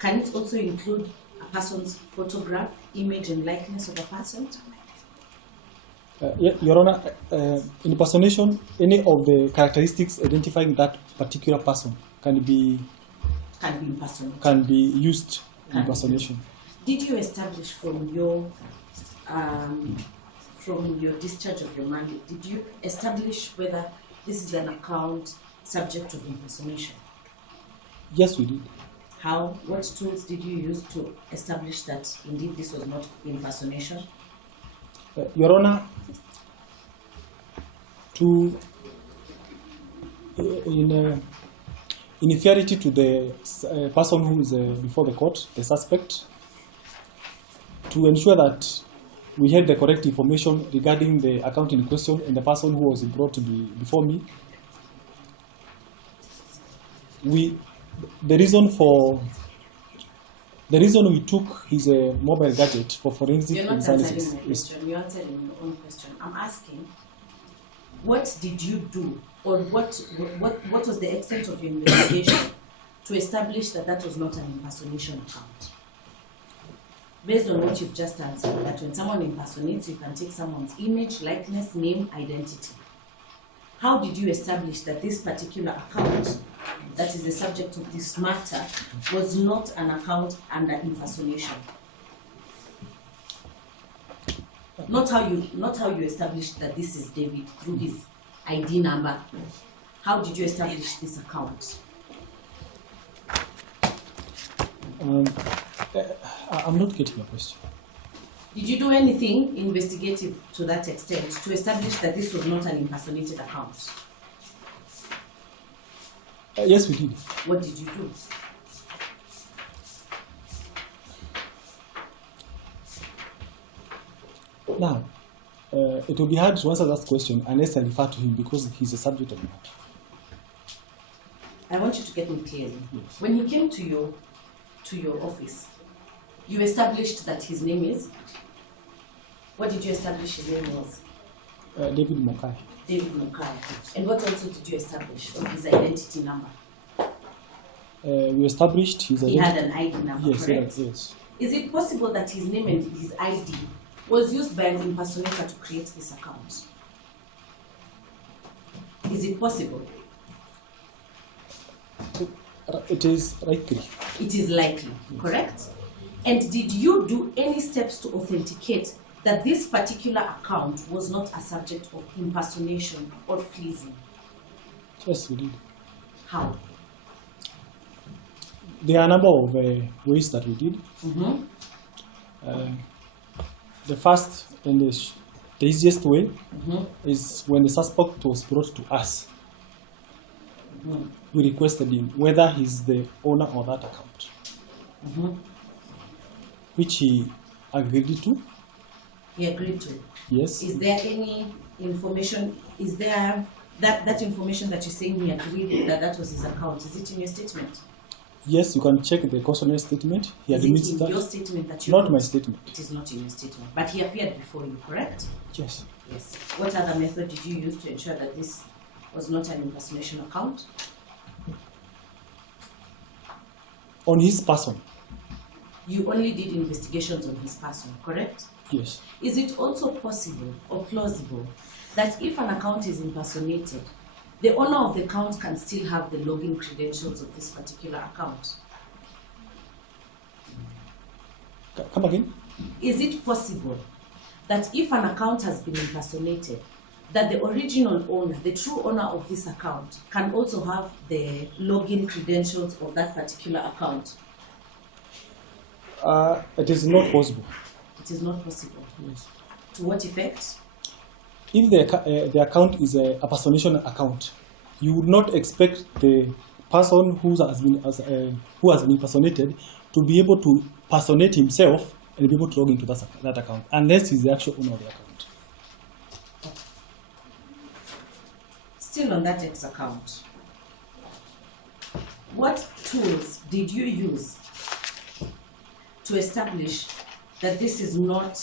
Can it also include a person's photograph, image, and likeness of a person? Your Honor, impersonation, any of the characteristics identifying that particular person can be impersonated. can be used in Can be impersonation. Did you establish from your discharge of your mandate, did you establish whether this is an account subject of impersonation? Yes, we did. How? What tools did you use to establish that indeed this was not impersonation? Your Honor, in inferiority to the person who is before the court, the suspect, to ensure that we had the correct information regarding the account in question and the person who was brought to be before me, the reason we took his mobile gadget for forensic You're not analysis answering my question. You're answering your own question. I'm asking, what did you do, or what was the extent of your investigation to establish that that was not an impersonation account? Based on what you've just answered, that when someone impersonates, you can take someone's image, likeness, name, identity. How did you establish that this particular account that is the subject of this matter was not an account under impersonation? Not how you established that this is David through his ID number. How did you establish this account? I'm not getting your question. Did you do anything investigative to that extent to establish that this was not an impersonated account? Yes, we did. What did you do? Now, it will be hard to answer that question unless I refer to him because he's a subject of the matter. I want you to get me clearly. Yes. When he came to your office, you established that his name is? What did you establish his name was? David Mokaya. David Mokaya. And what also did you establish of his identity number? We established his He had identity. an ID number, Yes, correct? yes. Is it possible that his name and his ID was used by an impersonator to create this account? Is it possible? It is likely. It is likely, correct? And did you do any steps to authenticate that this particular account was not a subject of impersonation or fleecing? Yes, we did. How? There are a number of ways that we did. The first and the easiest way is when the suspect was brought to us. We requested him whether he's the owner of that account, which he agreed to. He agreed to. Yes. Is there any information? Is there that information that you're saying he agreed that that was his account? Is it in your statement? Yes, you can check the cautionary statement. He Is admits it in that. your statement that you Not wrote? my statement. It is not in your statement, but he appeared before you, correct? Yes. Yes. What other method did you use to ensure that this was not an impersonation account? On his person. You only did investigations on his person, correct? Yes. Is it also possible or plausible that if an account is impersonated, the owner of the account can still have the login credentials of this particular account? Come again? Is it possible that if an account has been impersonated, that the original owner, the true owner of this account, can also have the login credentials of that particular account? It is not possible. It is not possible. Yes. To what effect? If the account is a personation account, you would not expect the person who has been impersonated to be able to personate himself and be able to log into that account, unless he's the actual owner of the account. Still on that X account, what tools did you use to establish that this is not?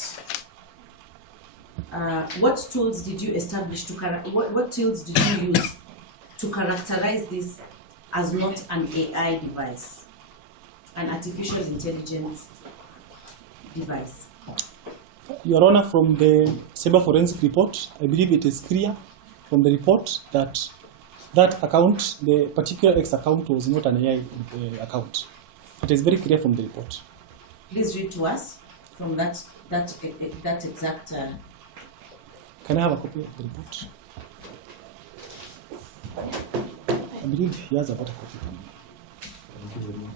What tools did you establish what tools did you use to characterize this as not an AI device, an artificial intelligence device? Your Honor, from the cyber forensic report, I believe it is clear from the report that that account, the particular X account, was not an AI account. It is very clear from the report. Please read to us from that exact. Can I have a copy of the report? I believe he has a better copy than me. Thank you very much.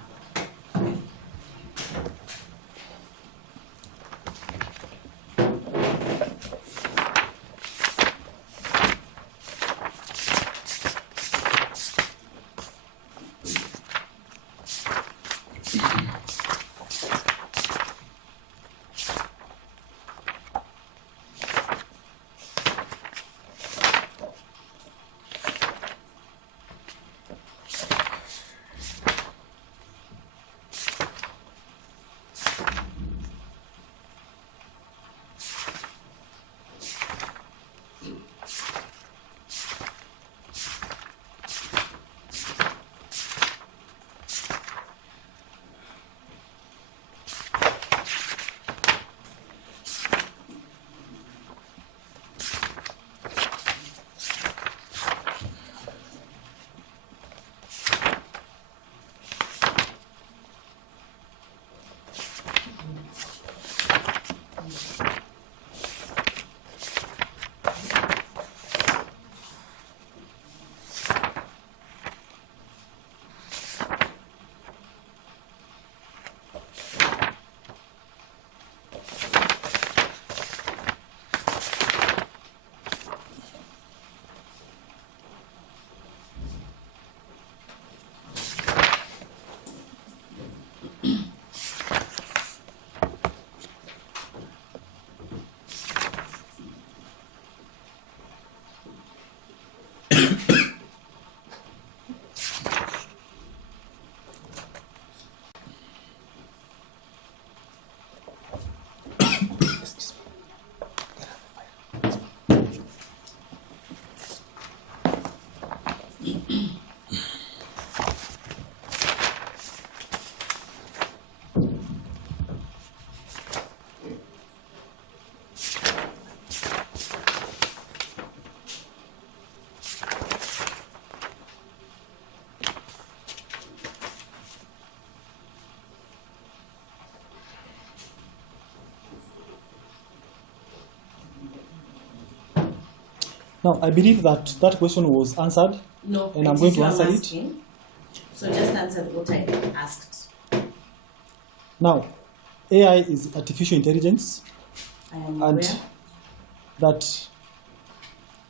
Now, I believe that that question was answered. No, and I'm going to answer it. So just answer what I asked. Now, AI is artificial intelligence, I am and aware. that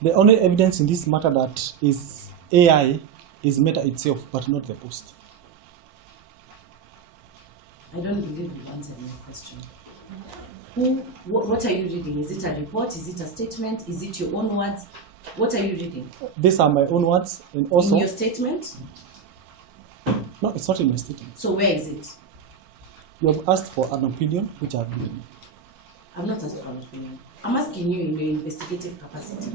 the only evidence in this matter that is AI is Meta itself, but not the post. I don't believe you answered my question. What are you reading? Is it a report? Is it a statement? Is it your own words? What are you reading? These are my own words, and also In your statement? no, it's not in my statement. So where is it? You have asked for an opinion, which I have given. I'm not asking for an opinion. I'm asking you in your investigative capacity.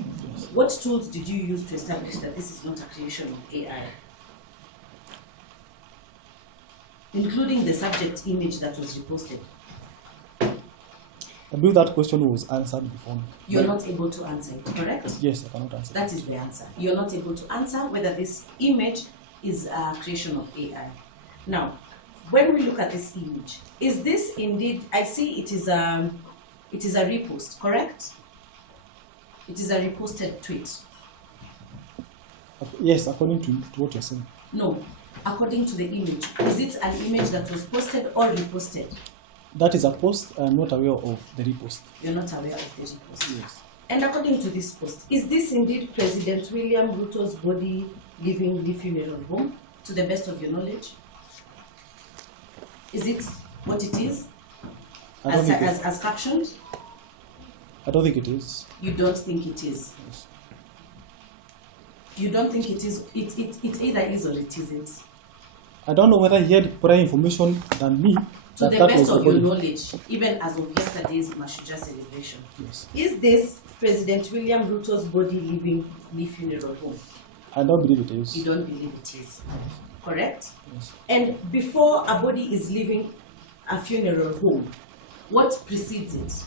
What tools did you use to establish that this is not a creation of AI? Including the subject image that was reposted. I believe that question was answered before me. You're not able to answer it, correct? Yes, I cannot answer. That is the answer. You're not able to answer whether this image is a creation of AI. Now, when we look at this image, is this indeed, I see it is a repost, correct? It is a reposted tweet. Yes, according to what you're saying. No, according to the image. Is it an image that was posted or reposted? That is a post. I'm not aware of the repost. You're not aware of the repost? Yes. And according to this post, is this indeed President William Ruto's body leaving the funeral home, to the best of your knowledge? Is it what it is, I don't think as captioned? I don't think it is. You don't think it is? Yes. You don't think it is? It either is or it isn't? I don't know whether he had prior information than me. To the that best was of the your body. knowledge, even as of yesterday's Mashuja celebration, Yes. is this President William Ruto's body leaving the funeral home? I don't believe it is. You don't believe it is, correct? Yes. And before a body is leaving a funeral home, what precedes it?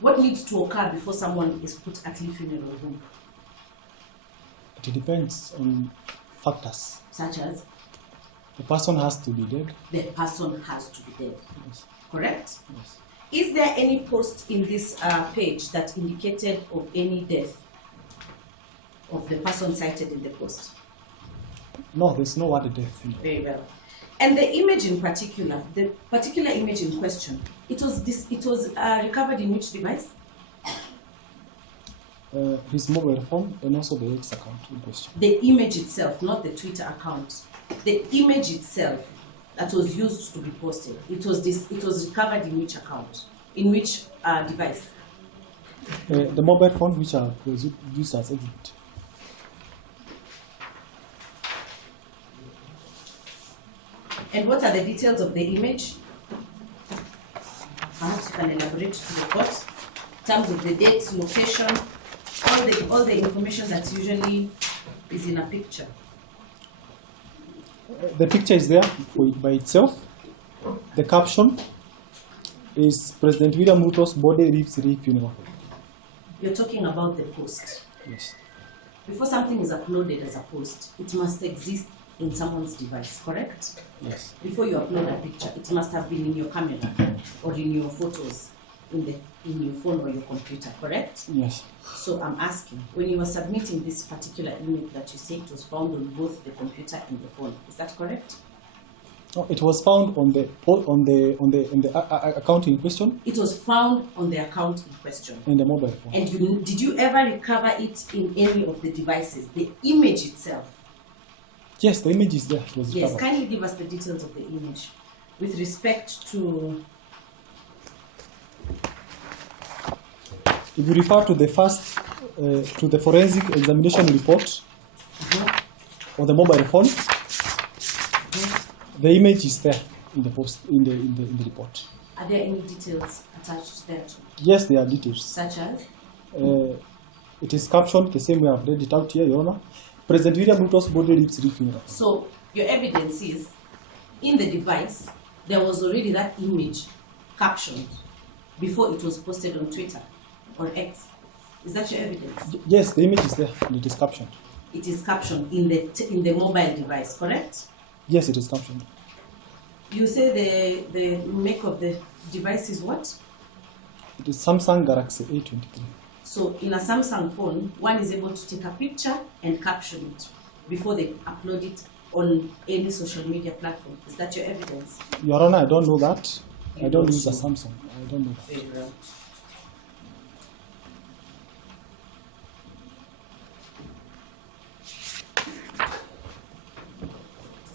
What needs to occur before someone is put at Lee Funeral Home? It depends on factors. Such as The person has to be dead. the person has to be dead. Yes. Correct? Yes. Is there any post in this page that indicated of any death of the person cited in the post? No, there's no word death. In there. Very well. And the image in particular, the particular image in question, it was recovered in which device? His mobile phone and also the X account in question. The image itself, not the Twitter account. The image itself that was used to be posted, it was recovered in which account? In which device? The mobile phone which was used as exhibit. And what are the details of the image? Perhaps you can elaborate to the court in terms of the date, location, all the information that usually is in a picture. The picture is there by itself. The caption is President William Ruto's body leaves Lee funeral. You're talking about the post. Yes. Before something is uploaded as a post, it must exist in someone's device, correct? Yes. Before you upload a picture, it must have been in your camera or in your photos in your phone or your computer, correct? Yes. So I'm asking, when you were submitting this particular image that you say it was found on both the computer and the phone, is that correct? No, it was found on the account in question. It was found on the account in question. In the mobile phone. And did you ever recover it in any of the devices? The image itself? Yes, the image is there. It was Yes, recovered. kindly give us the details of the image with respect to. If you refer to the first, to the forensic examination report or the mobile phone, the image is there in the post in the report. Are there any details attached there too? Yes, there are details. Such as? It is captioned the same way I've read it out here, Your Honor. President William Ruto's body leaves Lee funeral. So your evidence is in the device there was already that image captioned before it was posted on Twitter or X. Is that your evidence? Yes, the image is there and it is captioned. It is captioned in the mobile device, correct? Yes, it is captioned. You say the make of the device is what? It is Samsung Galaxy A23. So in a Samsung phone, one is able to take a picture and caption it before they upload it on any social media platform. Is that your evidence? Your Honor, I don't know that. You I don't don't use a know. Samsung. I don't know that. Very well.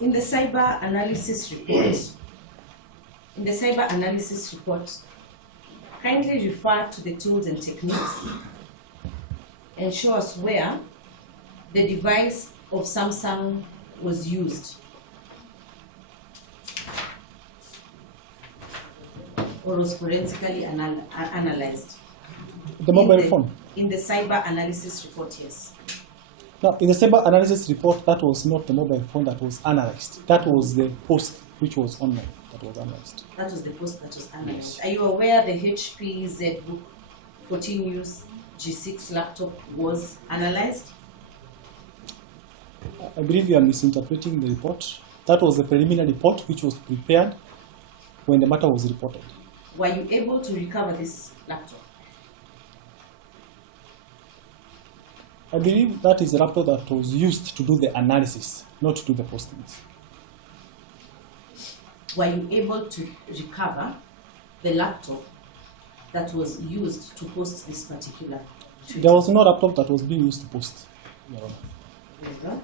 In the cyber analysis report, kindly refer to the tools and techniques and show us where the device of Samsung was used or was forensically analyzed. The mobile phone. In the cyber analysis report, yes. Now, in the cyber analysis report, that was not the mobile phone that was analyzed. That was the post which was online that was analyzed. That was the post that was analyzed. Yes. Are you aware the HP ZBook 14 use G6 laptop was analyzed? I believe you are misinterpreting the report. That was the preliminary report which was prepared when the matter was reported. Were you able to recover this laptop? I believe that is the laptop that was used to do the analysis, not to do the postings. Were you able to recover the laptop that was used to post this particular tweet? There was no laptop that was being used to post, Your Honor. Very well.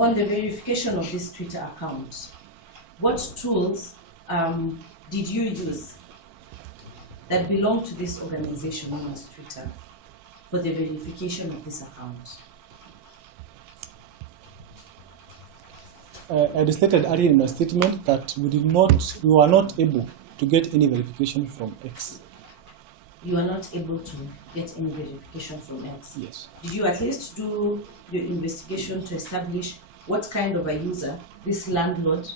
On the verification of this Twitter account, what tools did you use that belong to this organization known as Twitter for the verification of this account? I stated earlier in my statement that we were not able to get any verification from X. you are not able to get any verification from X. Yes. Did you at least do your investigation to establish what kind of a user this landlord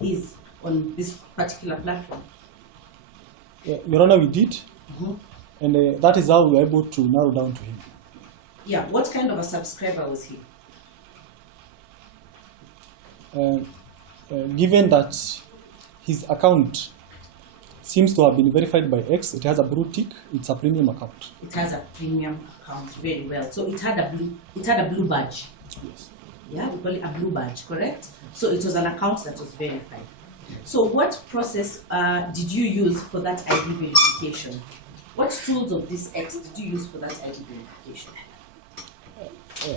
is on this particular platform? Your Honor, we did, and that is how we were able to narrow down to him. Yeah, what kind of a subscriber was he? Given that his account seems to have been verified by X, it has a blue tick, it's a premium account. It has a premium account, very well. So it had a blue badge. Yes. Yeah, we call it a blue badge, correct? So it was an account that was verified. So what process did you use for that ID verification? What tools of this X did you use for that ID verification?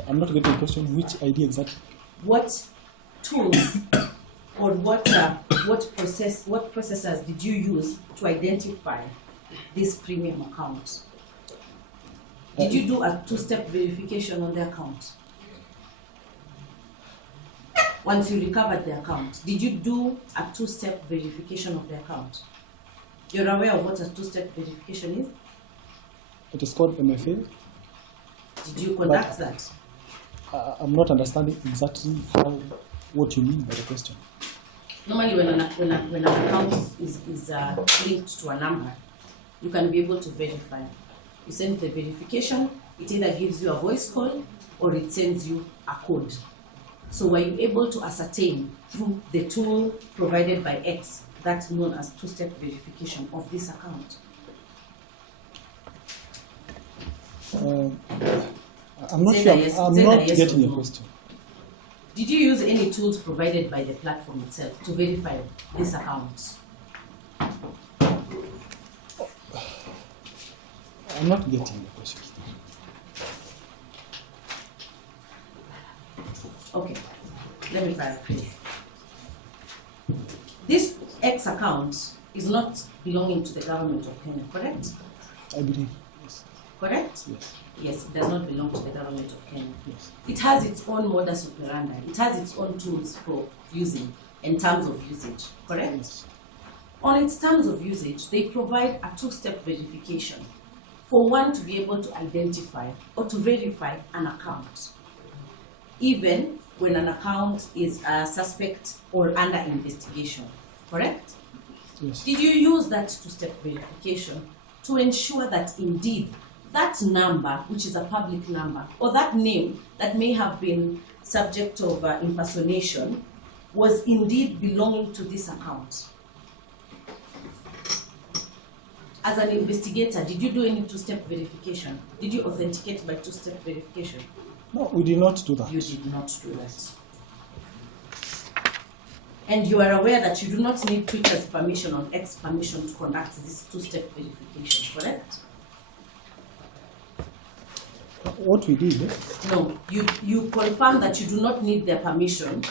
I'm not getting the question. Which ID exactly? What tools or what processors did you use to identify this premium account? Did you do a two-step verification on the account? Once you recovered the account, did you do a two-step verification of the account? You're aware of what a two-step verification is? It is called MFA. Did you conduct that? I'm not understanding exactly what you mean by the question. Normally, when an account is linked to a number, you can be able to verify. You send the verification, it either gives you a voice call or it sends you a code. So were you able to ascertain through the tool provided by X, that's known as two-step verification of this account? I'm not sure. I'm not getting your question. Did you use any tools provided by the platform itself to verify this account? I'm not getting the question. Okay, let me paraphrase. This X account is not belonging to the government of Kenya, correct? I believe, yes. Correct? Yes. Yes, it does not belong to the government of Kenya. Yes. It has its own modus operandi. It has its own tools for using in terms of usage, correct? Yes. On its terms of usage, they provide a two-step verification for one to be able to identify or to verify an account, even when an account is a suspect or under investigation, correct? Yes. Did you use that two-step verification to ensure that indeed that number, which is a public number, or that name that may have been subject of impersonation, was indeed belonging to this account? As an investigator, did you do any two-step verification? Did you authenticate by two-step verification? No, we did not do that. You did not do that. And you are aware that you do not need Twitter's permission or X permission to conduct this two-step verification, correct? What we did? No, you confirm that you do not need their permission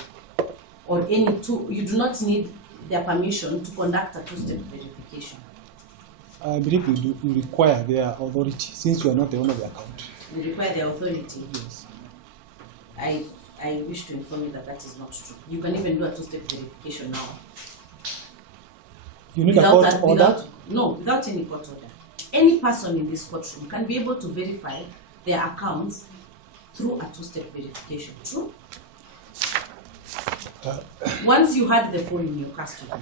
or you do not need their permission to conduct a two-step verification. I believe we require their authority since you are not the owner of the account. You require their authority. Yes. I wish to inform you that that is not true. You can even do a two-step verification now. You need a court order? Without any court order. Any person in this courtroom can be able to verify their accounts through a two-step verification. True? Once you had the phone in your custody,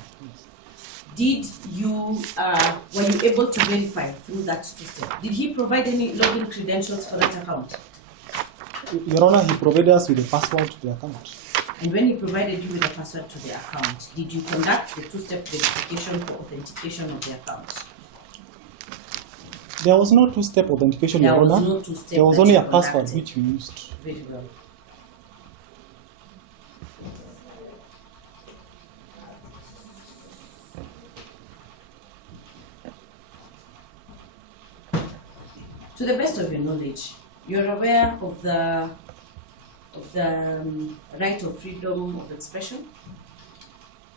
were you able to verify through that two-step? Did he provide any login credentials for that account? Your Honor, he provided us with a password to the account. And when he provided you with a password to the account, did you conduct the two-step verification for authentication of the account? There was no two-step authentication, Your Honor. No two-step. There was only a password which we used. Very well. To the best of your knowledge, you're aware of the right of freedom of expression?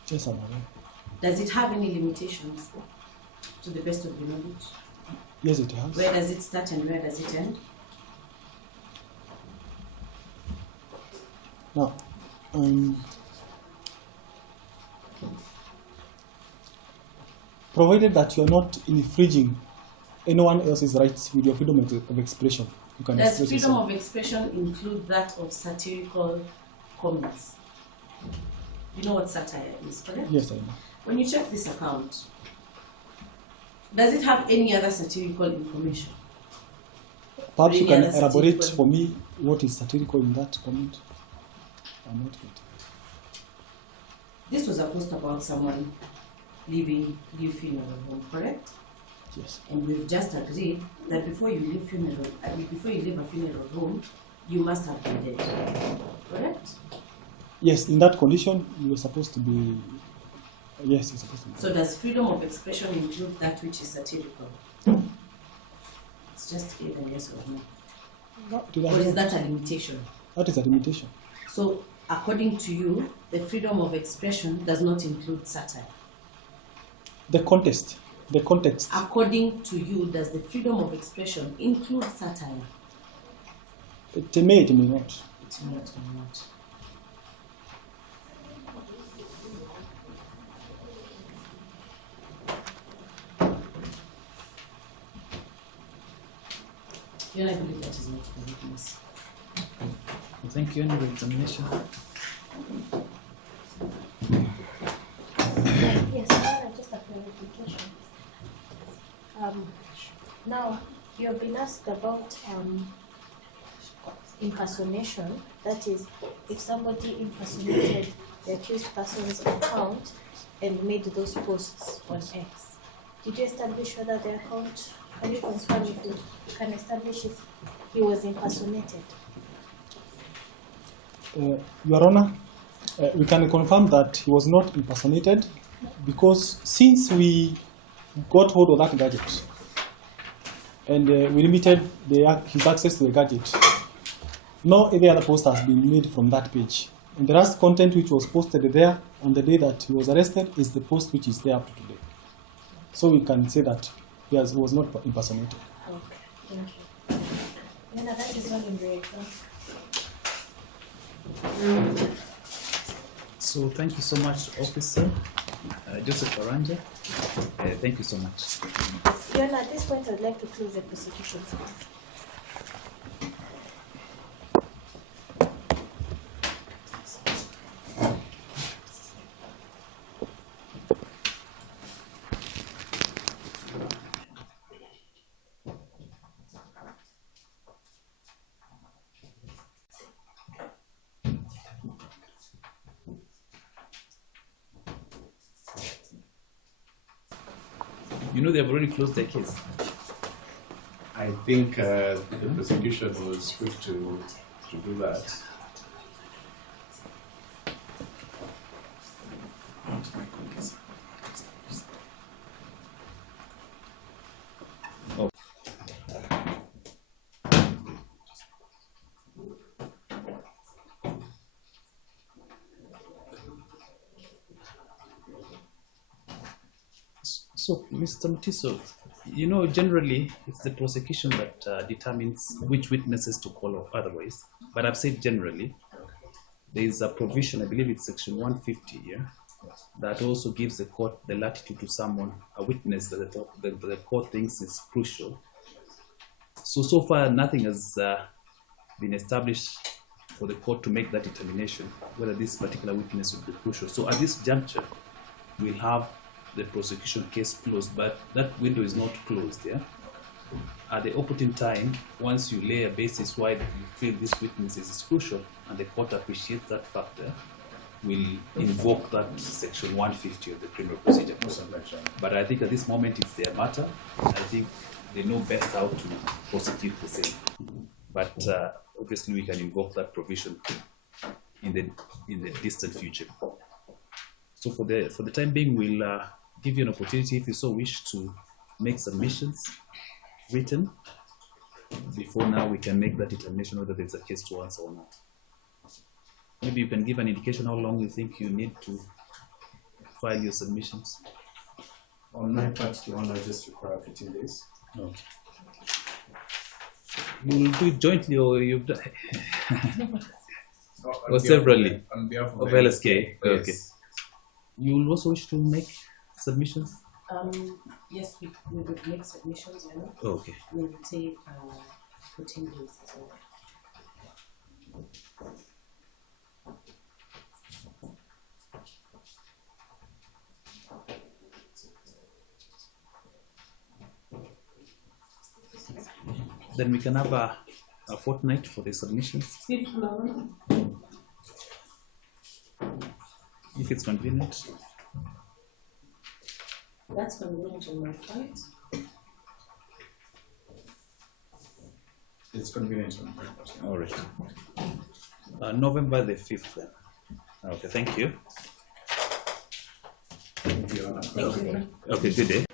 Yes, I'm aware. Does it have any limitations? To the best of your knowledge? Yes, it has. Where does it start and where does it end? Now, provided that you're not infringing anyone else's rights with your freedom of expression. You can Does express freedom yourself. of expression include that of satirical comments? You know what satire is, correct? Yes, I know. When you check this account, does it have any other satirical information? Perhaps you can Any other elaborate satirical- for me what is satirical in that comment. I'm not getting. This was a post about someone leave funeral home, correct? Yes. And we've just agreed that before you leave a funeral home, you must have been dead, correct? Yes, in that condition, you're supposed to be. Yes, you're supposed to be. So does freedom of expression include that which is satirical? It's just either yes or no. No, it Or is doesn't. that a limitation? That is a limitation. So according to you, the freedom of expression does not include satire. The context. According to you, does the freedom of expression include satire? It may not. It's not or not. You and I believe that is not a witness. Thank you. Any examination? Yes, just a clarification. Now, you have been asked about impersonation. That is, if somebody impersonated the accused person's account and made those posts on X. Did you establish whether the account, can you confirm if you can establish if he was impersonated? Your Honor, we can confirm that he was not impersonated because since we got hold of that gadget and we limited his access to the gadget, no any other post has been made from that page. And the last content which was posted there on the day that he was arrested is the post which is there up to today. So we can say that he was not impersonated. Okay, thank you. Yana, that is all in the exam. So thank you so much, Officer Joseph Aranja. Thank you so much. Yana, at this point, I'd like to close the prosecution case. You know they've already closed their case. I think the prosecution was quick to do that. So, Mr. Mutiso, you know, generally it's the prosecution that determines which witnesses to call or otherwise. But I've said generally, there is a provision, I believe it's section 150 here, that also gives the court the latitude to summon a witness that the court thinks is crucial. So far, nothing has been established for the court to make that determination, whether this particular witness would be crucial. So at this juncture, we'll have the prosecution case closed, but that window is not closed, yeah? At the opportune time, once you lay a basis why you feel this witness is crucial, and the court appreciates that factor, will invoke that section 150 of the criminal procedure code. But I think at this moment it's their matter. I think they know best how to prosecute the same. But obviously we can invoke that provision in the distant future. So for the time being, we'll give you an opportunity, if you so wish, to make submissions written. Before now, we can make that determination whether there's a case to answer or not. Maybe you can give an indication how long you think you need to file your submissions. On my part, Your Honor, just require 15 days. No. You'll do it jointly, or you've done or severally On behalf of LSK. Yes. Okay. You will also wish to make submissions? Yes, we would make submissions, you know. Okay. We would take 14 days as well. Then we can have a fortnight for the submissions, 5th November. if it's convenient. That's convenient on my part. It's convenient on my part. All right. November the 5th then. Okay, thank you. Thank you, Anna. Okay, good day.